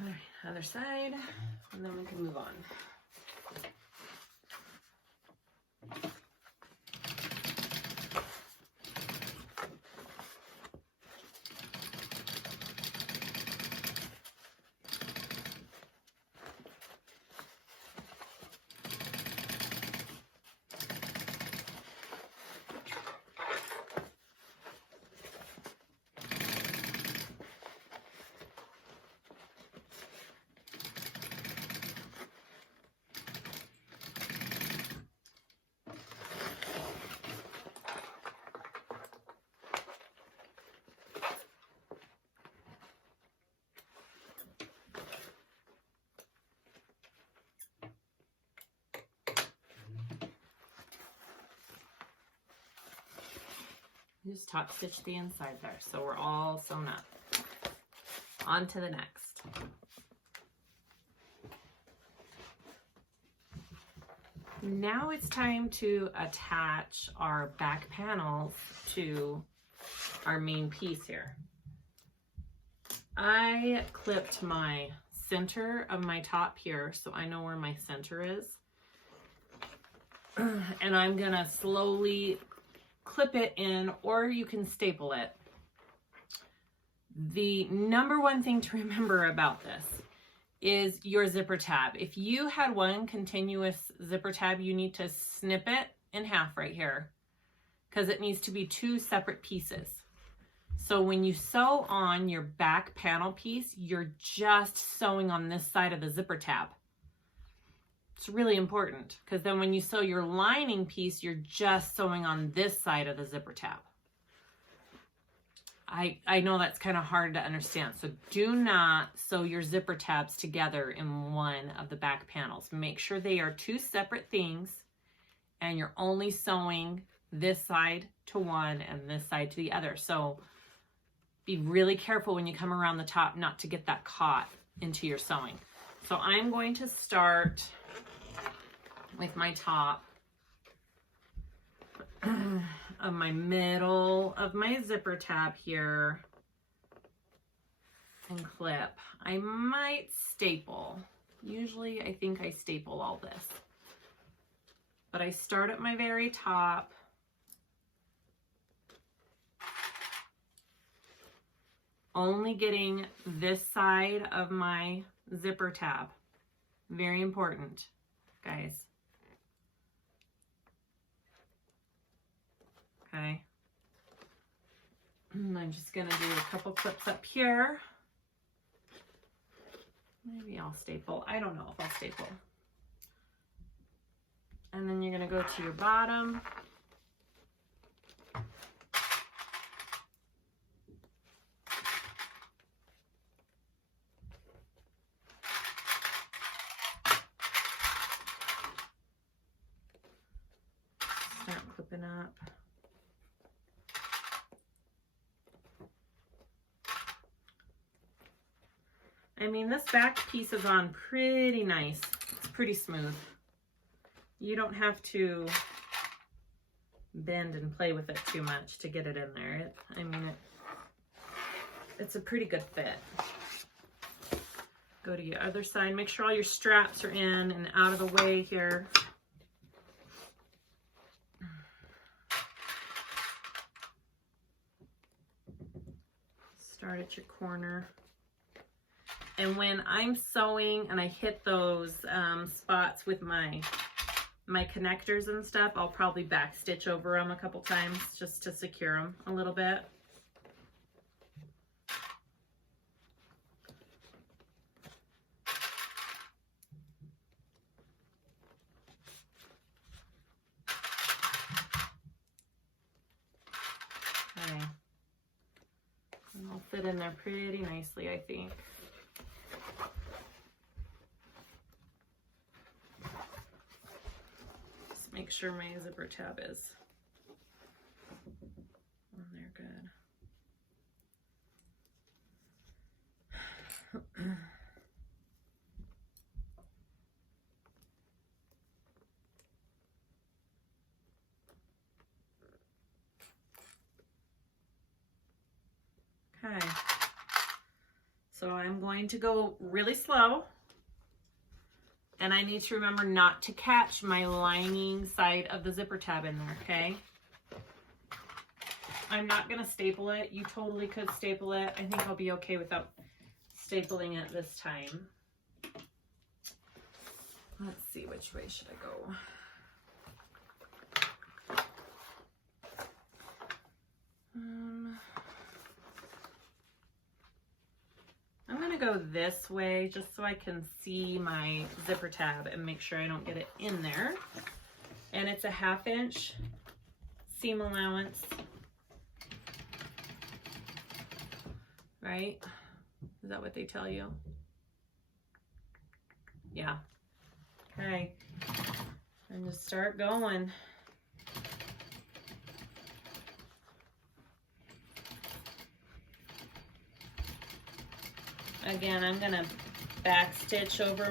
All right, other side, and then we can move on. Just top stitch the inside there, so we're all sewn up. On to the next. Now it's time to attach our back panels to our main piece here. I clipped my center of my top here, so I know where my center is. And I'm gonna slowly clip it in, or you can staple it. The number one thing to remember about this is your zipper tab. If you had one continuous zipper tab, you need to snip it in half right here because it needs to be two separate pieces. So when you sew on your back panel piece, you're just sewing on this side of the zipper tab. It's really important because then when you sew your lining piece, you're just sewing on this side of the zipper tab. I know that's kind of hard to understand. So do not sew your zipper tabs together in one of the back panels. Make sure they are two separate things and you're only sewing this side to one and this side to the other. So be really careful when you come around the top not to get that caught into your sewing. So I'm going to start with my top of my middle of my zipper tab here and clip. I might staple. Usually I think I staple all this. But I start at my very top. Only getting this side of my zipper tab. Very important, guys. Okay. I'm just gonna do a couple clips up here. Maybe I'll staple. I don't know if I'll staple. And then you're gonna go to your bottom. Start clipping up. I mean, this back piece is on pretty nice. It's pretty smooth. You don't have to bend and play with it too much to get it in there. It's a pretty good fit. Go to your other side. Make sure all your straps are in and out of the way here. Start at your corner. And when I'm sewing and I hit those spots with my connectors and stuff, I'll probably back stitch over them a couple times just to secure them a little bit. Okay. And they'll fit in there pretty nicely, I think. Make sure my zipper tab is on there good. Okay, so I'm going to go really slow. And I need to remember not to catch my lining side of the zipper tab in there, okay? I'm not gonna staple it. You totally could staple it. I think I'll be okay without stapling it this time. Let's see, which way should I go? I'm gonna go this way just so I can see my zipper tab and make sure I don't get it in there. And it's a 1/2 inch seam allowance, right? Is that what they tell you? Yeah. Okay, and just start going. Again, I'm gonna back stitch over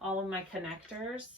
all of my connectors.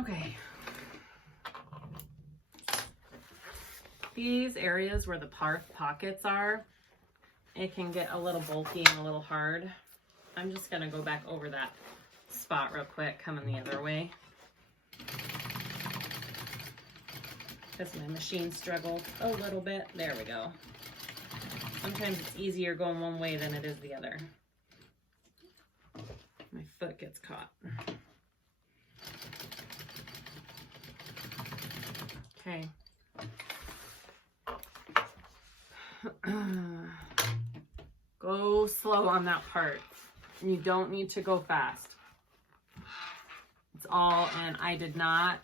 Okay. These areas where the pockets are, it can get a little bulky and a little hard. I'm just gonna go back over that spot real quick, coming the other way. Because my machine struggled a little bit. There we go. Sometimes it's easier going one way than it is the other. My foot gets caught. Okay. Go slow on that part. You don't need to go fast. It's all, and I did not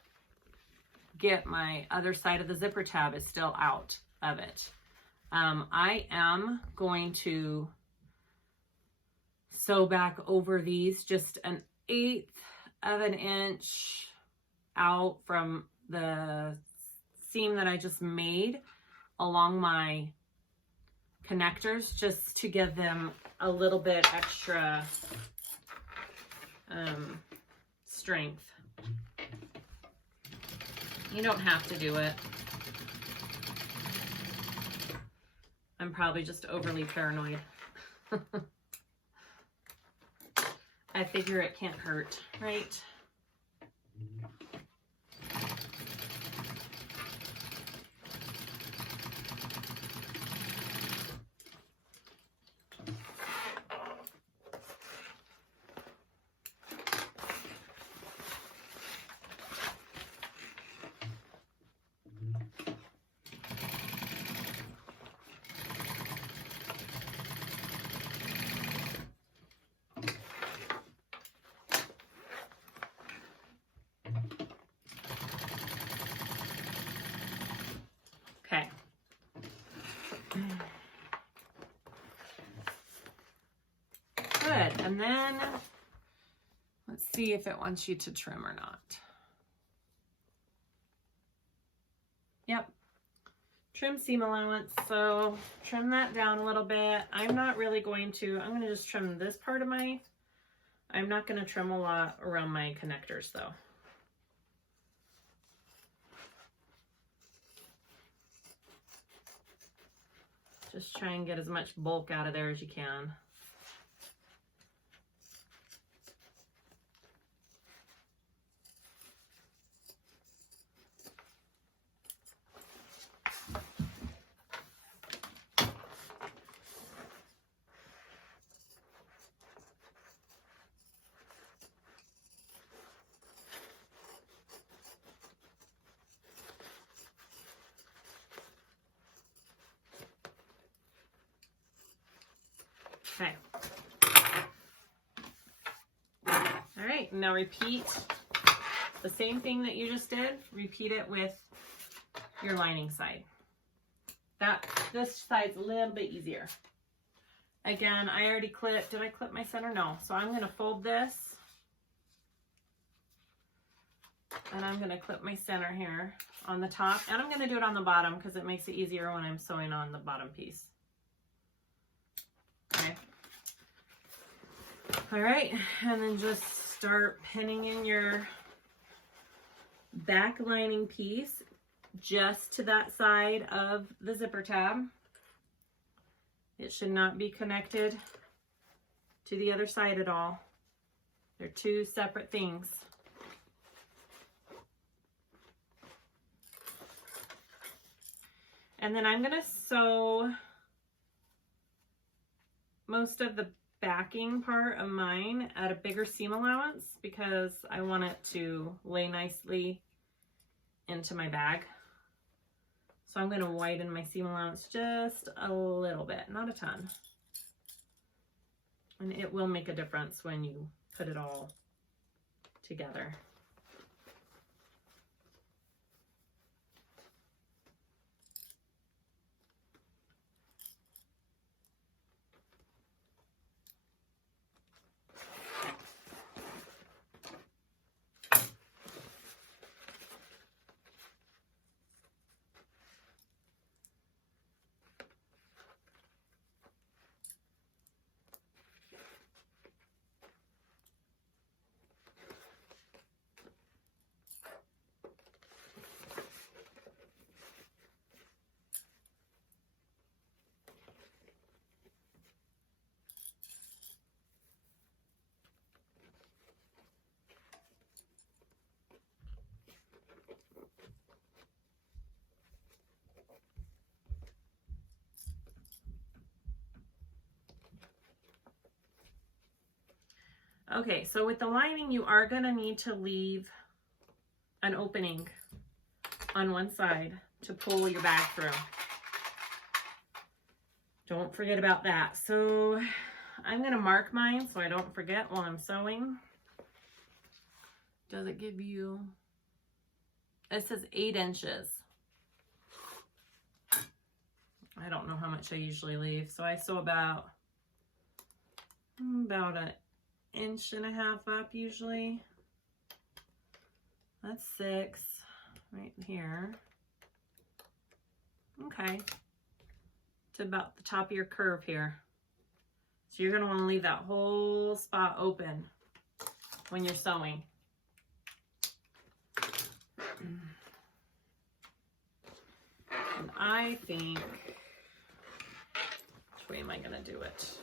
get my other side of the zipper tab is still out of it. I am going to sew back over these just 1/8 of an inch out from the seam that I just made along my connectors, just to give them a little bit extra strength. You don't have to do it. I'm probably just overly paranoid. I figure it can't hurt, right? Okay. Good. And then let's see if it wants you to trim or not. Yep. Trim seam allowance. So trim that down a little bit. I'm not really going to, I'm going to just trim this part of my, I'm not going to trim a lot around my connectors though. Just try and get as much bulk out of there as you can. Okay. All right, now repeat the same thing that you just did. Repeat it with your lining side. This side's a little bit easier. Again, I already clipped. Did I clip my center? No. So I'm going to fold this. And I'm going to clip my center here on the top. And I'm going to do it on the bottom because it makes it easier when I'm sewing on the bottom piece. Okay. All right, and then just start pinning in your back lining piece just to that side of the zipper tab. It should not be connected to the other side at all. They're two separate things. And then I'm going to sew most of the backing part of mine at a bigger seam allowance because I want it to lay nicely into my bag. So I'm going to widen my seam allowance just a little bit, not a ton. And it will make a difference when you put it all together. Okay, so with the lining, you are gonna need to leave an opening on one side to pull your bag through. Don't forget about that. So I'm gonna mark mine so I don't forget while I'm sewing. Does it give you, it says 8 inches. I don't know how much I usually leave. So I sew about 1.5 inches up usually. That's 6 right here. Okay. To about the top of your curve here. So you're gonna wanna leave that whole spot open when you're sewing. And I think, which way am I gonna do it?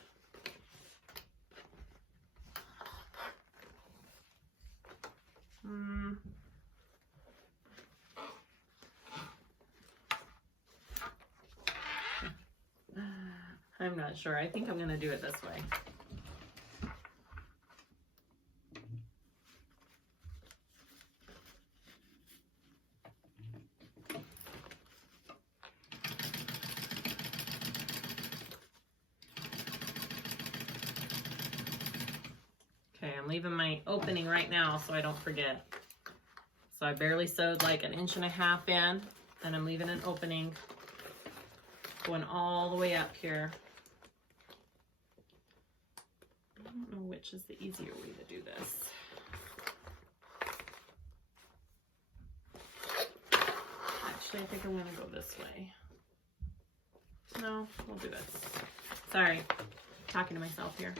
I'm not sure. I think I'm gonna do it this way. Okay, I'm leaving my opening right now so I don't forget. So I barely sewed like 1.5 inches in, and I'm leaving an opening going all the way up here. I don't know which is the easier way to do this. Actually, I think I'm gonna go this way. No, we'll do this. Sorry, talking to myself here.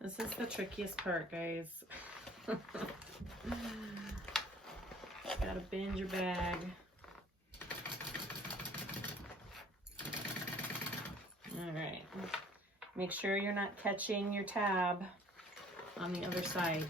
This is the trickiest part, guys. Gotta bend your bag. All right. Make sure you're not catching your tab on the other side.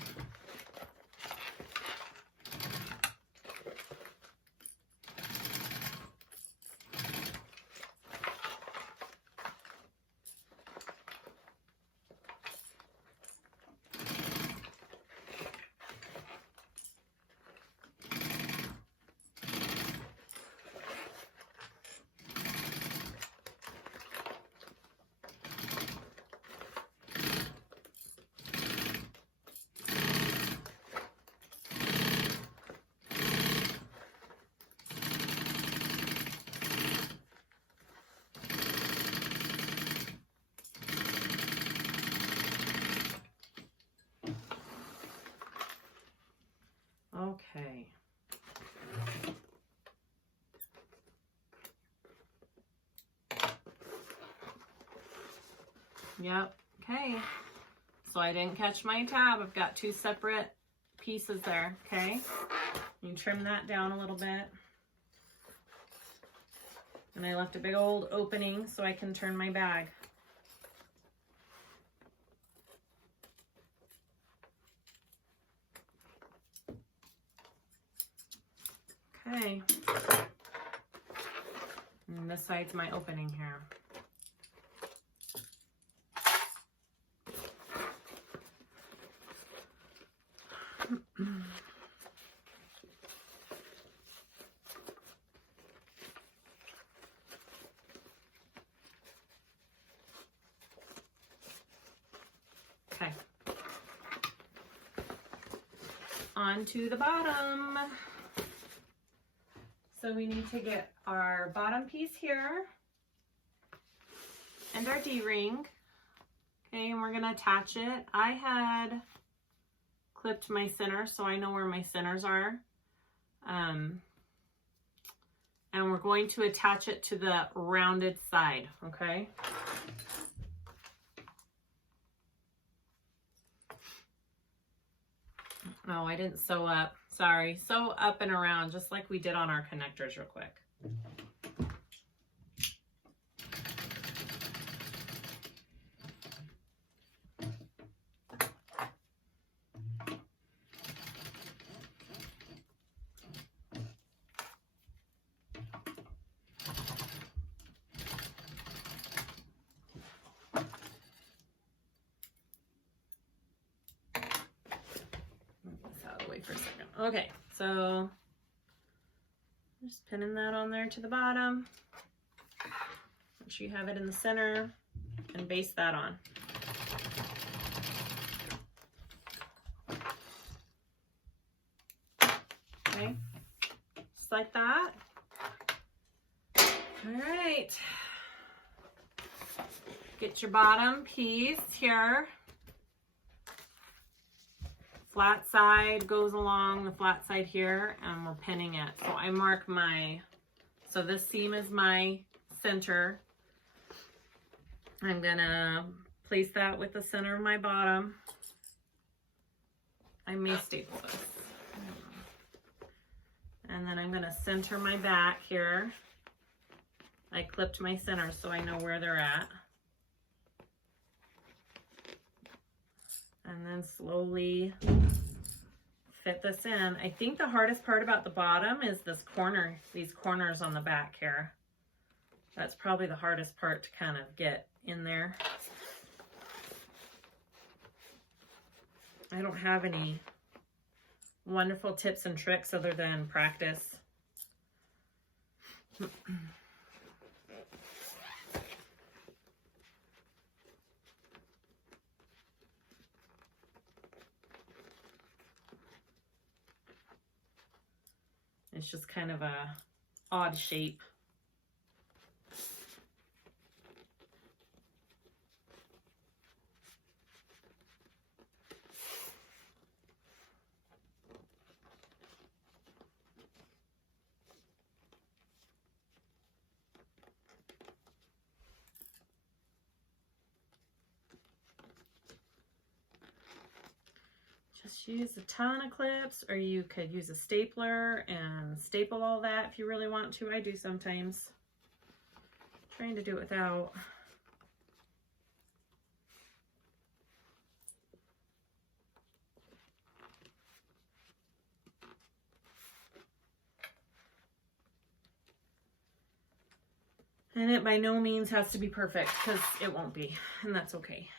Okay. Yep. Okay. So I didn't catch my tab. I've got 2 separate pieces there. Okay. You can trim that down a little bit. And I left a big old opening so I can turn my bag. Okay. And this side's my opening here. Okay. On to the bottom. So we need to get our bottom piece here and our D-ring. Okay, and we're gonna attach it. I had clipped my center so I know where my centers are. And we're going to attach it to the rounded side, okay? No, I didn't sew up. Sorry, sew up and around just like we did on our connectors real quick. For a second. Okay, so just pinning that on there to the bottom. Make sure you have it in the center and base that on. Okay, just like that. All right, get your bottom piece here. Flat side goes along the flat side here, and we're pinning it. So I mark so this seam is my center. I'm gonna place that with the center of my bottom. I may staple this. And then I'm gonna center my back here. I clipped my center so I know where they're at. And then slowly fit this in. I think the hardest part about the bottom is this corner, these corners on the back here. That's probably the hardest part to kind of get in there. I don't have any wonderful tips and tricks other than practice. It's just kind of a odd shape. Just use a ton of clips, or you could use a stapler and staple all that if you really want to. I do sometimes. I'm trying to do it without. And it by no means has to be perfect, because it won't be, and that's okay.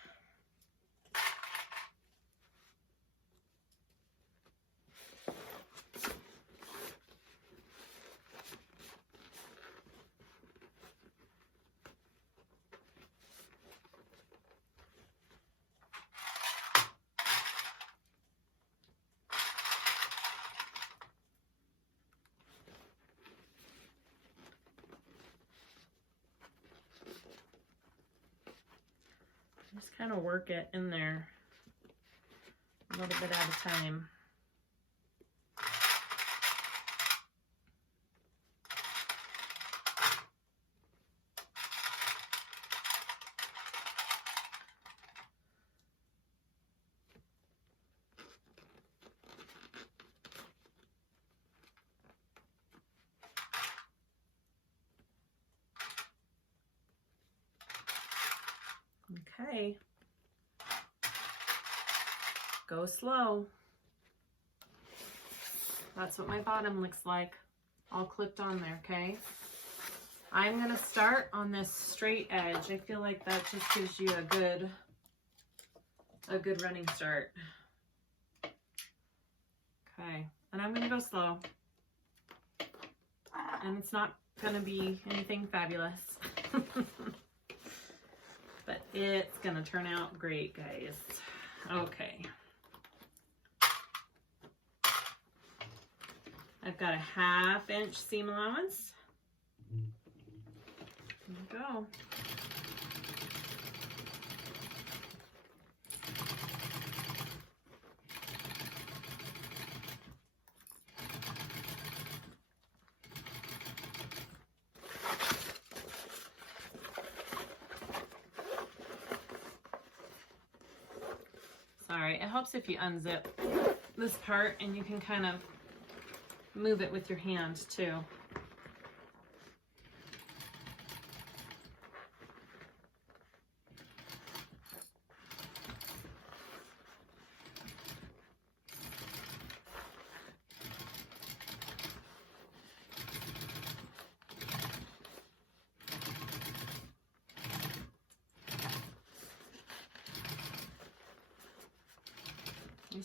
Just kind of work it in there a little bit at a time. Okay, go slow. That's what my bottom looks like, all clipped on there, okay? I'm gonna start on this straight edge. I feel like that just gives you a good running start. Okay, and I'm gonna go slow. And it's not gonna be anything fabulous. But it's gonna turn out great, guys. Okay. I've got a 1/2 inch seam allowance. There we go. Sorry, it helps if you unzip this part and you can kind of move it with your hand too.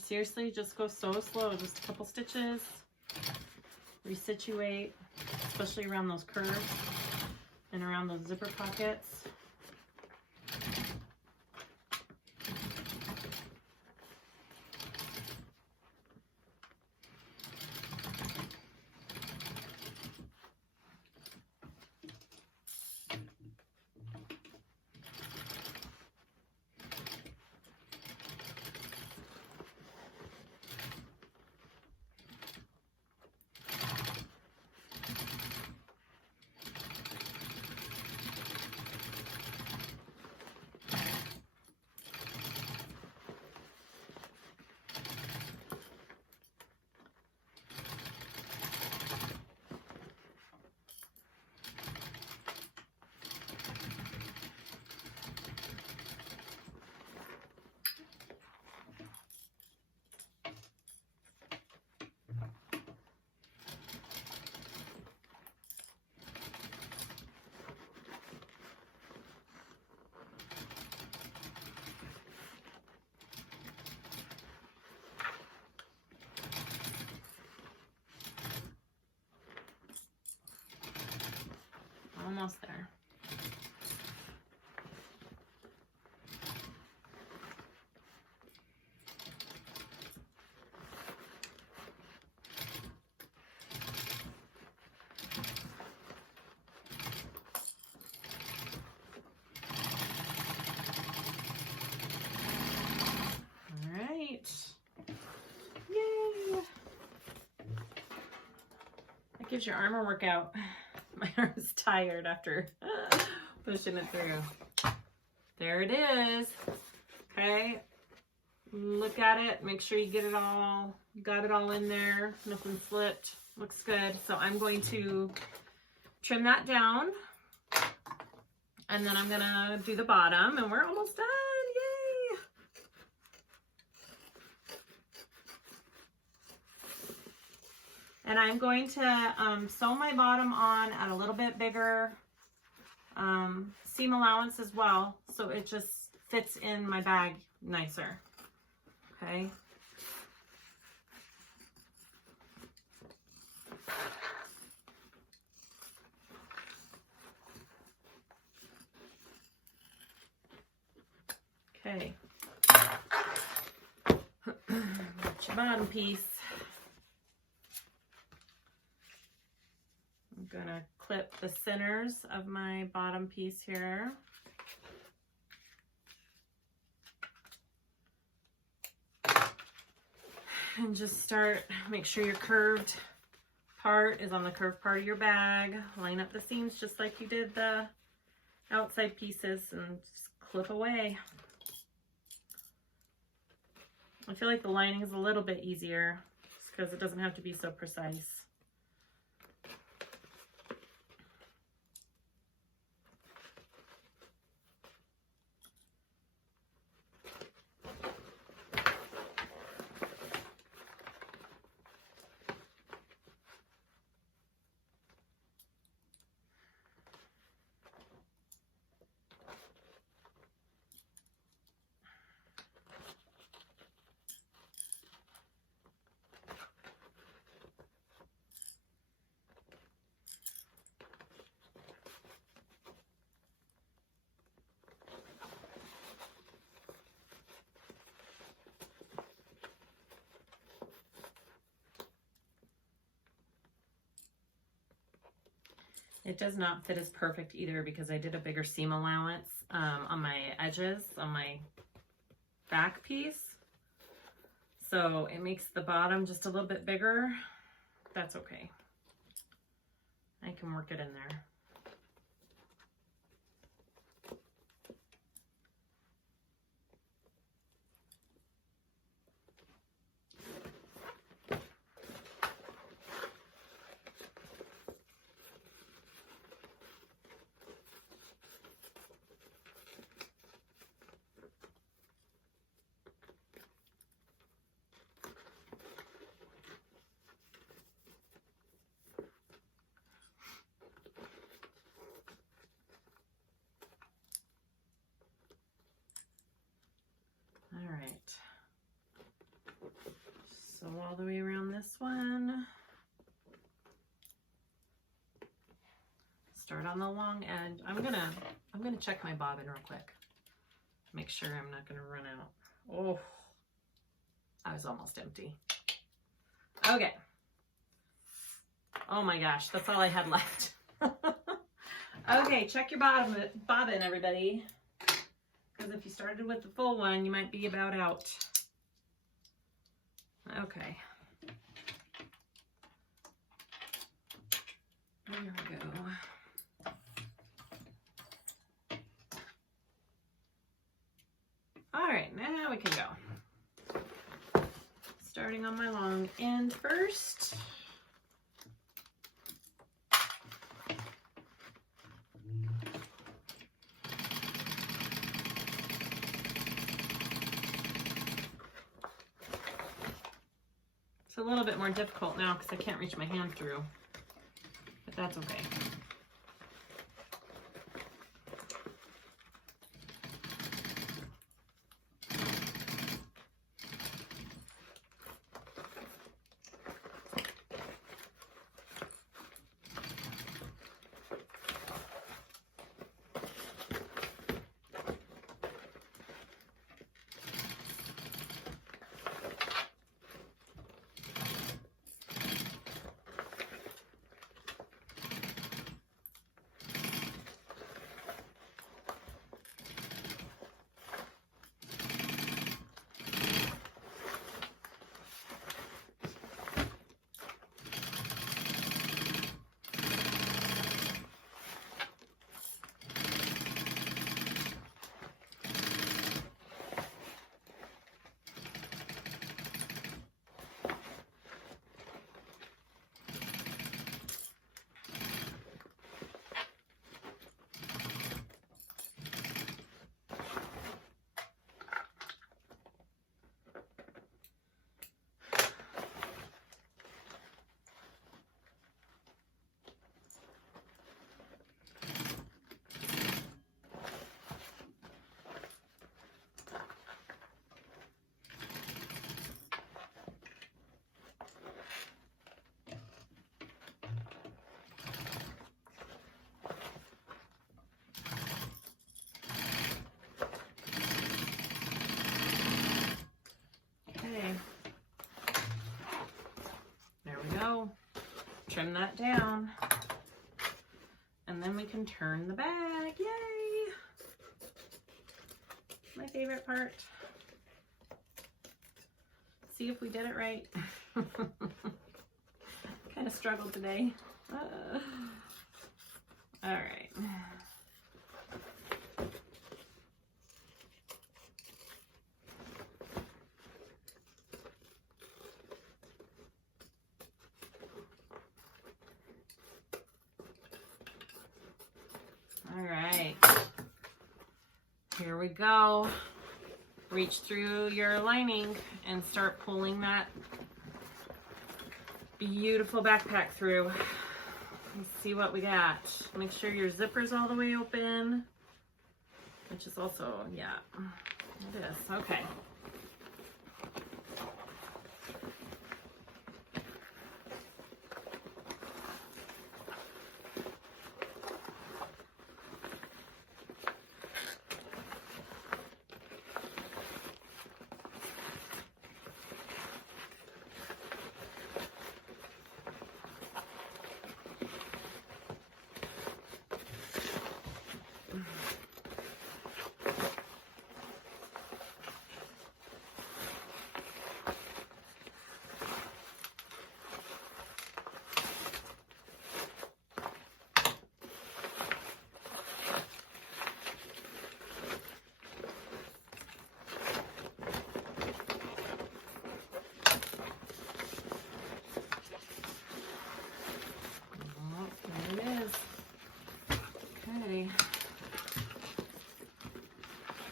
seriously just go so slow, just a couple stitches, resituate, especially around those curves and around those zipper pockets. Almost there. All right. Yay. That gives your arm a workout. My arm is tired after pushing it through. There it is. Okay. Look at it. Make sure you get it all, got it all in there. Nothing slipped. Looks good. So I'm going to trim that down. And then I'm going to do the bottom. And we're almost done. Yay! And I'm going to sew my bottom on at a little bit bigger seam allowance as well, so it just fits in my bag nicer. Okay. Okay. Got your bottom piece. I'm gonna clip the centers of my bottom piece here. And just start, make sure your curved part is on the curved part of your bag. Line up the seams just like you did the outside pieces and just clip away. I feel like the lining is a little bit easier just because it doesn't have to be so precise. It does not fit as perfect either because I did a bigger seam allowance on my edges, on my back piece. So it makes the bottom just a little bit bigger. That's okay. I can work it in there. All right. all the way around this one. Start on the long end. I'm gonna check my bobbin real quick. Make sure I'm not gonna run out. Oh, I was almost empty. Okay. Oh my gosh, that's all I had left. Okay, check your bobbin, everybody. Because if you started with the full one, you might be about out. Okay. There we go. All right, now we can go. Starting on my long end first. It's a little bit more difficult now because I can't reach my hand through, but that's okay. Trim that down, and then we can turn the bag. Yay! My favorite part. See if we did it right. Kind of struggled today. All right. All right, here we go. Reach through your lining and start pulling that beautiful backpack through. Let's see what we got. Make sure your zipper's all the way open, which is also, yeah, it is. Okay.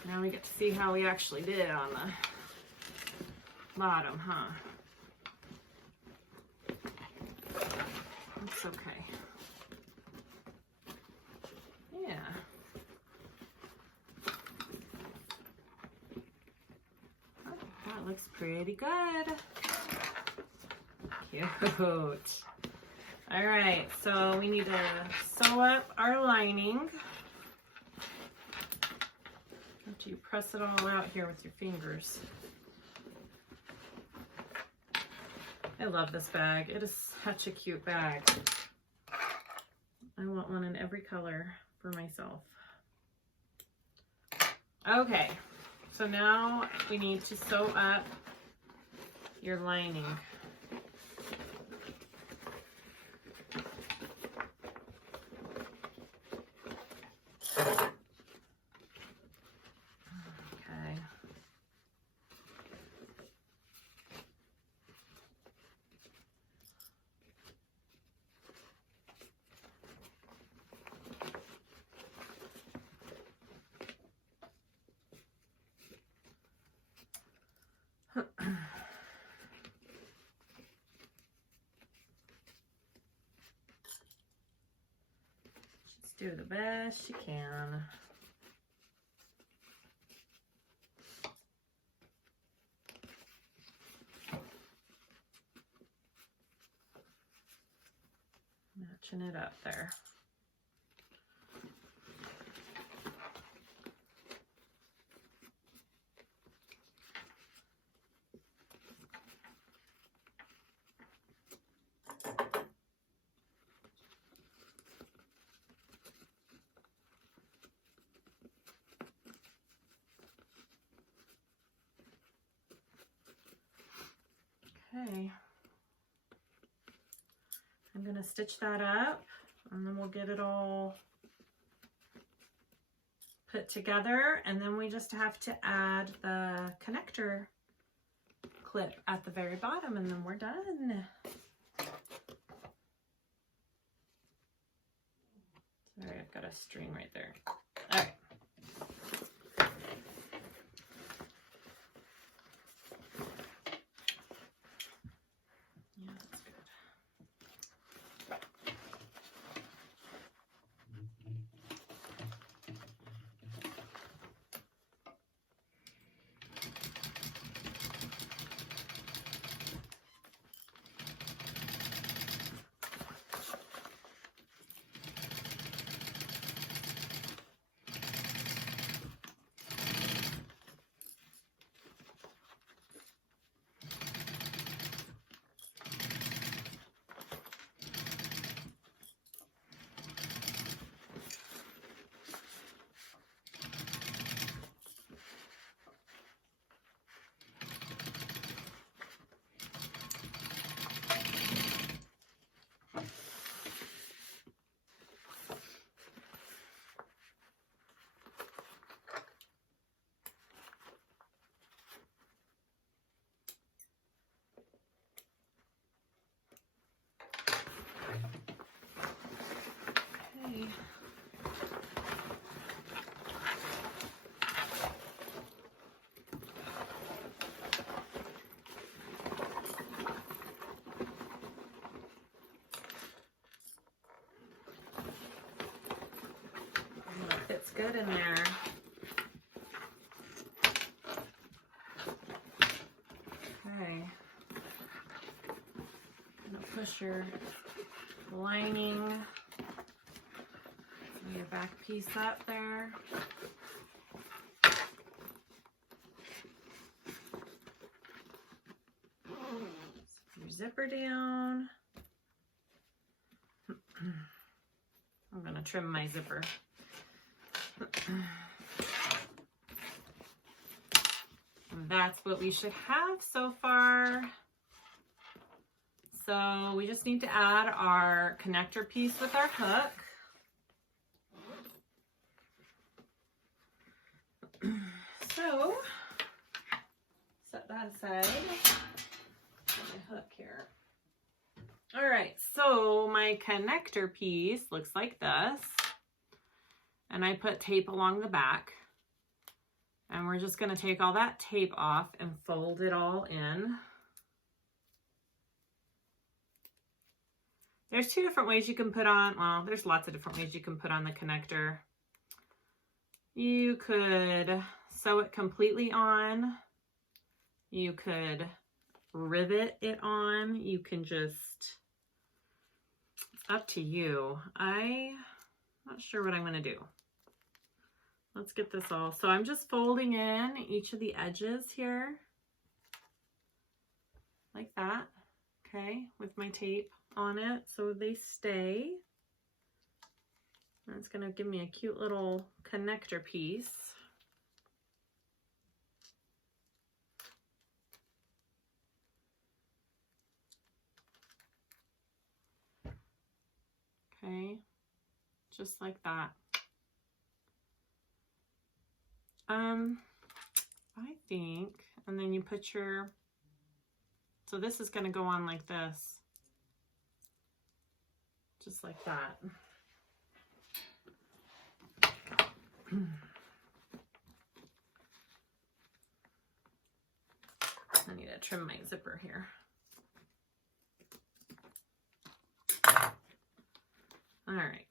Now we get to see how we actually did on the bottom, huh? That's okay. Yeah. Oh, that looks pretty good. Cute. All right, so we need to sew up our lining. After you press it all out here with your fingers. I love this bag. It is such a cute bag. I want one in every color for myself. Okay, so now we need to sew up your lining. Just do the best you can. Matching it up there. Okay, I'm going to stitch that up and then we'll get it all put together, and then we just have to add the connector clip at the very bottom and then we're done. Sorry, I've got a string right there. All right. Fits good in there. Okay. Gonna push your lining and your back piece up there. Your zipper down. I'm gonna trim my zipper. And that's what we should have so far. So we just need to add our connector piece with our hook. So set that aside. My hook here. All right, so my connector piece looks like this. And I put tape along the back. And we're just going to take all that tape off and fold it all in. There's two different ways you can put on, well, there's lots of different ways you can put on the connector. You could sew it completely on. You could rivet it on. You can just, it's up to you. I'm not sure what I'm going to do. Let's get this all. So I'm just folding in each of the edges here like that. Okay, with my tape on it so they stay. And it's going to give me a cute little connector piece. Okay, just like that. I think, and then you put your, so this is going to go on like this, just like that. I need to trim my zipper here. All right.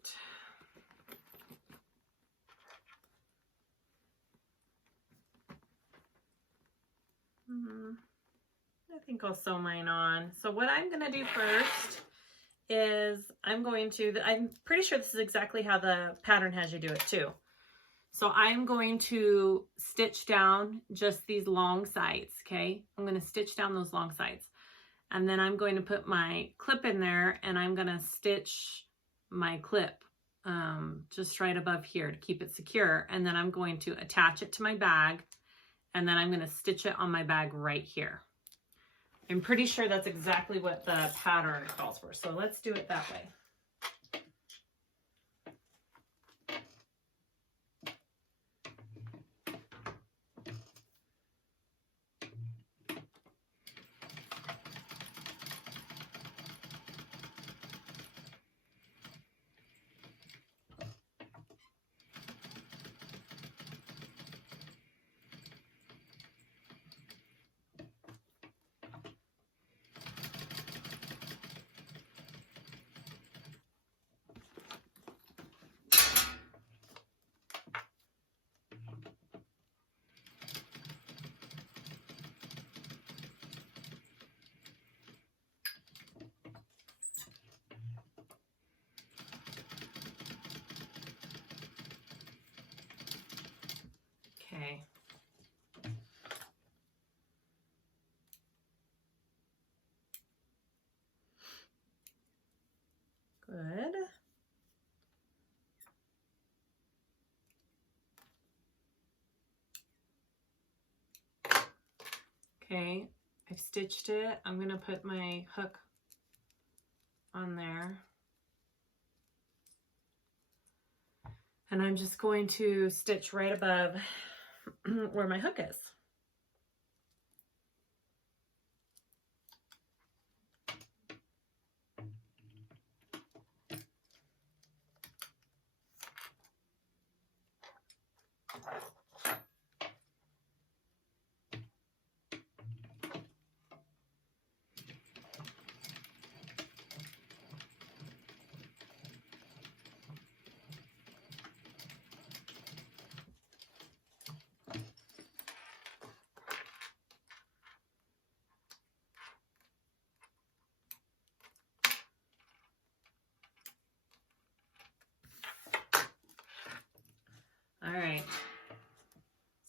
I think I'll sew mine on. So what I'm going to do first is I'm pretty sure this is exactly how the pattern has you do it too. So I'm going to stitch down just these long sides, okay? I'm going to stitch down those long sides. And then I'm going to put my clip in there and I'm going to stitch my clip just right above here to keep it secure. And then I'm going to attach it to my bag and then I'm going to stitch it on my bag right here. I'm pretty sure that's exactly what the pattern calls for. So let's do it that way. Okay. Good. Okay, I've stitched it. I'm going to put my hook on there. And I'm just going to stitch right above where my hook is. All right,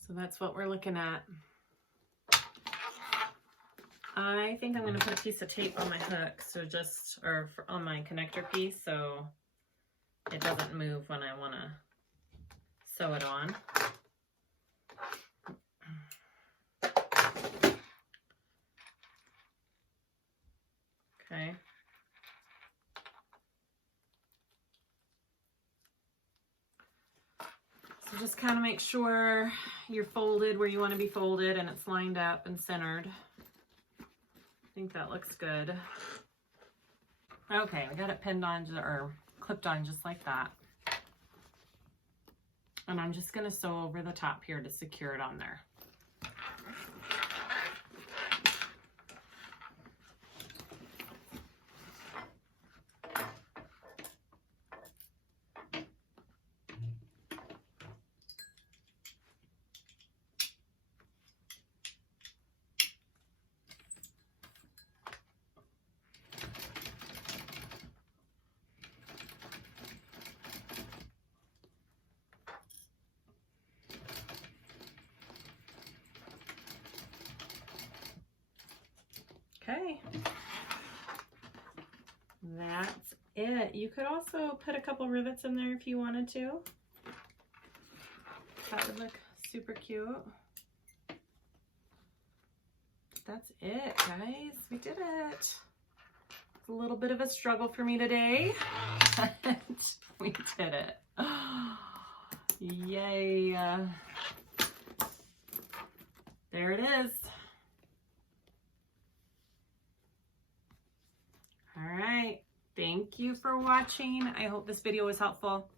so that's what we're looking at. I think I'm going to put a piece of tape on my hook, so on my connector piece, so it doesn't move when I want to sew it on. Okay. So just kind of make sure you're folded where you want to be folded and it's lined up and centered. I think that looks good. Okay, I got it pinned on or clipped on just like that. And I'm just going to sew over the top here to secure it on there. it. You could also put a couple rivets in there if you wanted to. That would look super cute. That's it, guys. We did it. It's a little bit of a struggle for me today, but we did it. Yay. There it is. All right. Thank you for watching. I hope this video was helpful.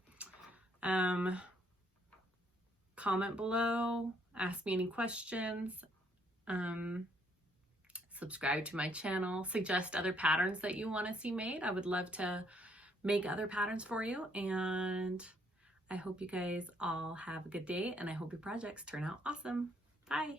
Comment below, ask me any questions, subscribe to my channel, suggest other patterns that you want to see made. I would love to make other patterns for you, and I hope you guys all have a good day, and I hope your projects turn out awesome. Bye.